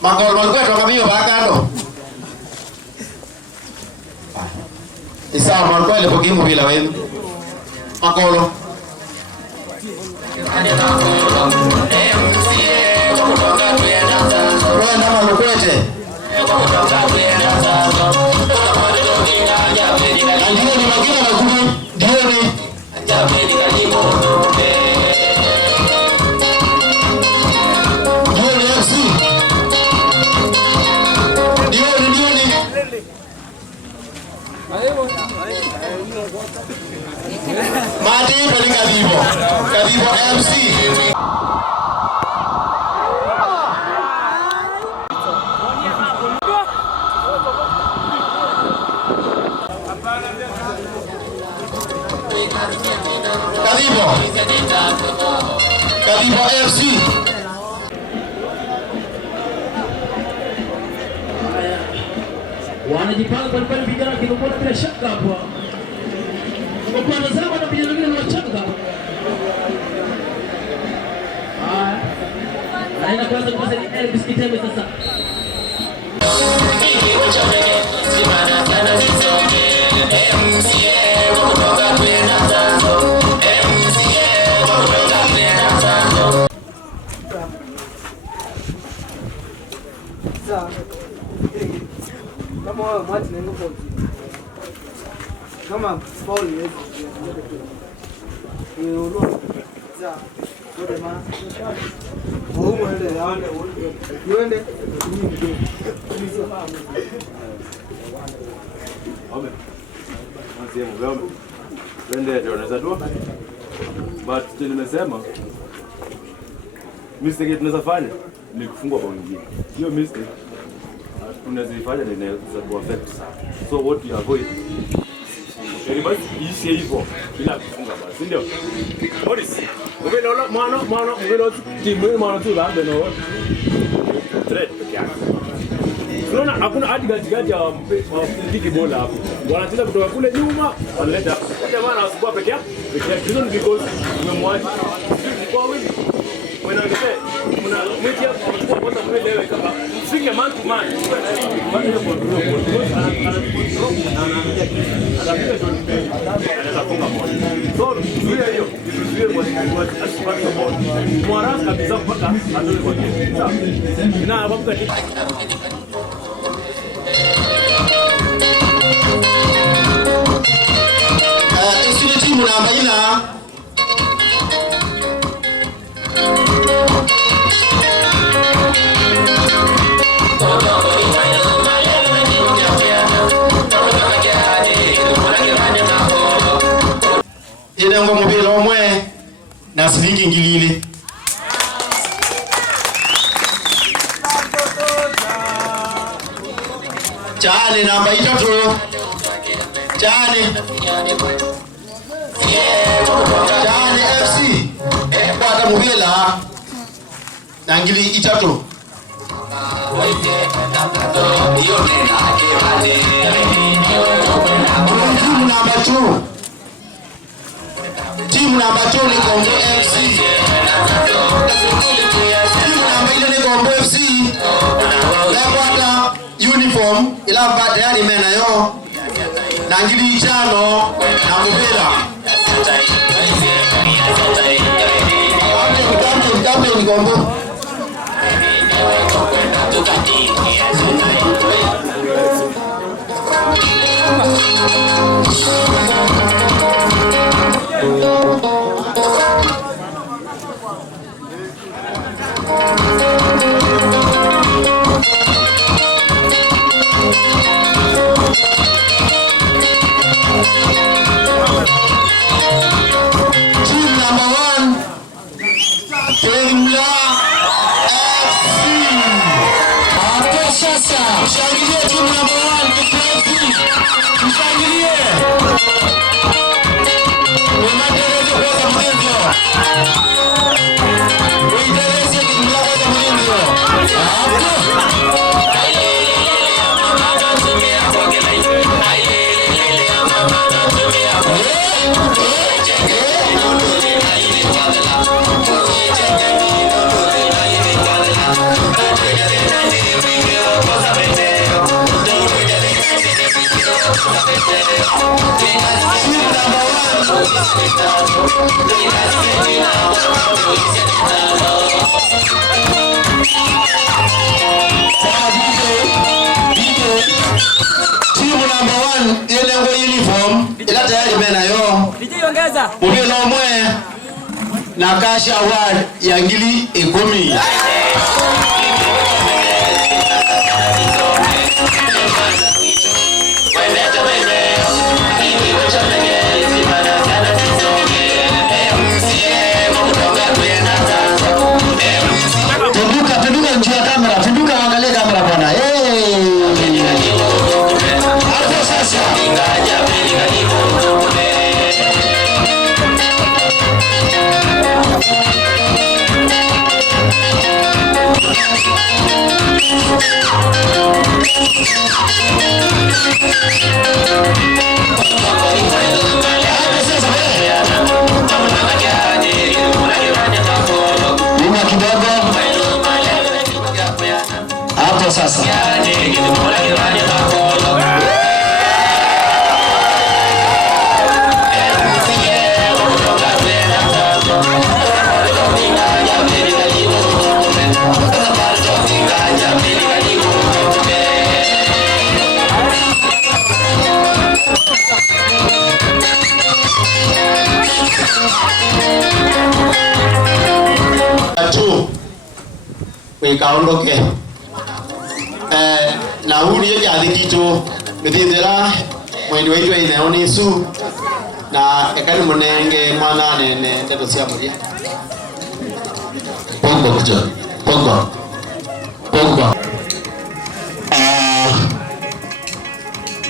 Makolo Malugwete wakamio bakando isa Malugwete pokimu bila wenu Makolo Rwanda Malugwete Mati paling Kadibo MC. Kadibo FC. Wanajipanga kwa pale vijana kidogo bila shaka hapo. Kwa wanazama na vijana wengine wanachanga. Naenda kwanza kwa Elvis Kitembe sasa. Kama mati nengo kwa kama Paul ni ulo za wote ma muende yaende yuende Ome. Mwanzie mgombe. Wende ndio unaweza tu. But nimesema mistake tunaweza fanya ni kufungwa bao nyingine. Hiyo mistake tunazifanya ni inaweza kuaffect sana. So what you avoid basi ishi hivyo bila kufunga basi ndio. Boris, umeona mwana umeona timu mwana tu baada no. Threat yake. Unaona hakuna hadi gati ya mpiki bola hapo. Wanacheza kutoka kule nyuma, wanaleta. Jamaa anasubua peke yake. Reason because umemwacha. Kwa wingi. Mwenange mna mwiti hapo kwa sababu mlewe kama msinge man to man. Anaweza funga moja. So zuia hiyo. Zuia kwa asipate moja. Mwaras kabisa mpaka atoe kwa kitu. Sawa. Na hapo katika Isile timu namba ina ile ngo mubilo omwe na silingi ngilile Chane namba itatu Chane FC kwata mubila na ngili itatu Timu namba 2 ni Kombo FC. Timu namba 1 ni Kombo FC. Napata uniform ila baada ya nimena yo na ngili itano na mubila. Captain Kombo. Timu namba 1 ile ngo uniform ila tayari mena yo. Nijiongeza. Mubilo omwe na cash award ya ngili 10. Wende kaondoke na uri ya dikito mithithira mwendo wetu inaoni su na ekari munenge mwana nene ndeto cia muria Pogba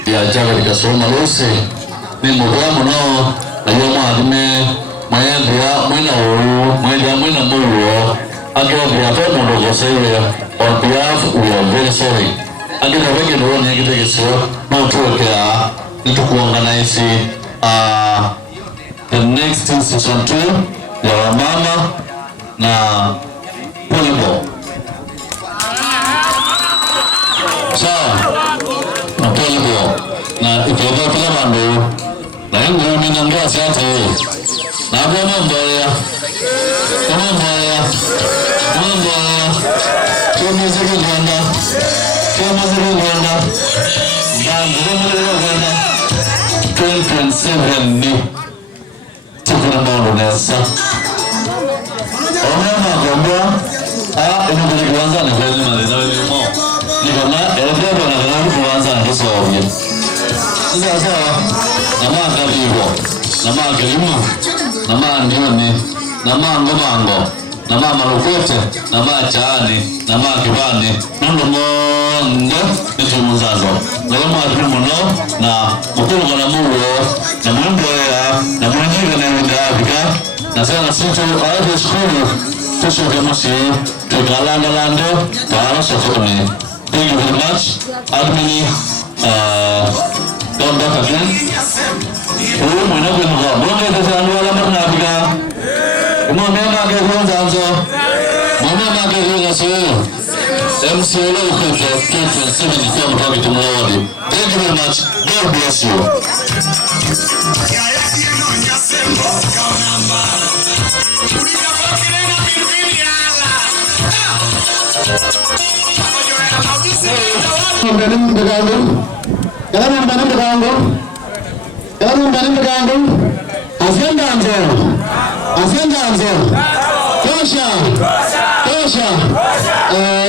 ya jaga likasoma lose ni mugamu no ayo mwadime mwendea mwena uru mwena muruo agera kwa mundo gosewe on behalf we are very sorry agera wengi ndio ni kitegesho na tuwekea nitukuorganize the next season 2 ya wamama na volleyball. Sawa na volleyball na ikiwa kila bandu na yangu mimi nanga siate na bwana mbaya kama zile nganda nganda 2027 ni tukuna maono nesa ona magomba ina kuanza na kweli na leo nikona elefego na kuanza na kusovia sasa nama kalivo nama kelima nama ndione nama ngomango nama malukote nama chaani nama kibani nondo mondo nitumuzazo ngoma atumuno na mukuru na muwo na mwendo ya na mwingi na ndabika na sana sisi au shule tushoke mosi tukalanda lando para sofoni. Thank you very much admin don't back again mwana kwa mbona ndio wala mnafika mwana ke kwanza anzo mwana ke kwanza sio MC leo kwa 2027 kwa mtaki tumlawadi. Thank you very much. God bless you.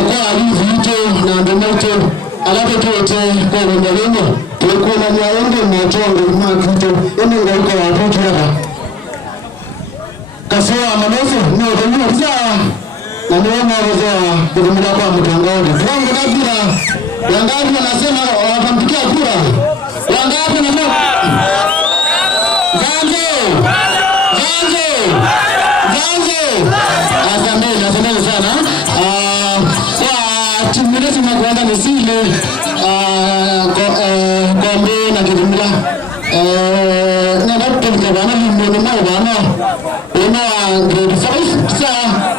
kwa alivito na ndomoto alapo tuote kwa wenyewenye tulikuwa na yaonge mwatongo mwakito ene ngauko watoto hapa kasua manoso ni otomu saa na niona wazoa kudumila kwa mtongoni kwangu kabila wangapi wanasema watampikia kura wangapi na asante sana kwa timu yetu tunakwenda nisile kombe na kidumila na watu tukabana limoni na bana ina grade 5 sawa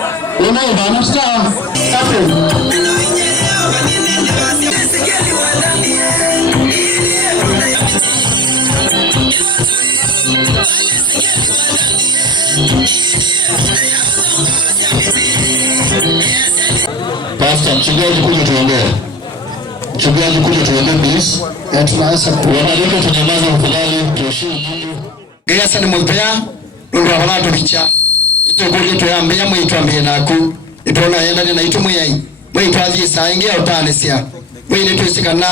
ina bana sawa Pastor, mchungaji kuja tuongee. Mchungaji kuja tuongee please. Tunaanza kuonana tunyamaza mfadhali tuheshimu Mungu. Gesa ni mpea ndo wala tukicha. Ito kuli tuyambia mwitwambie naku. Itona yenda ni naitu muyai. Mwitwazi saingia utanesia. Mwini tuisikana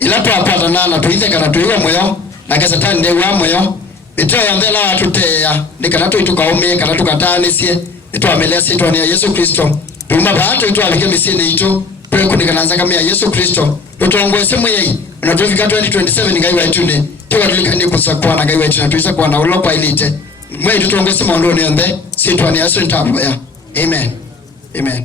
ila tuapata na tuize kana tuiwe moyo na kesa tande wa moyo. Ito yambela watutea nikana tuikaume kana tukatanesie. Ito amelesi ito ni Yesu Kristo. Tuma bato ito alike misini ito Pwe kunikananza kama ya Yesu Kristo tutongoe semu yei unatufika 2027 ngaiwa itune tuwa tulikani kusakwa na ngaiwa ituna tuisa kwa na ulopa ilite mwe tutongoe semu ondoni yonde situwa ni Yesu nitapo ya Amen. Amen.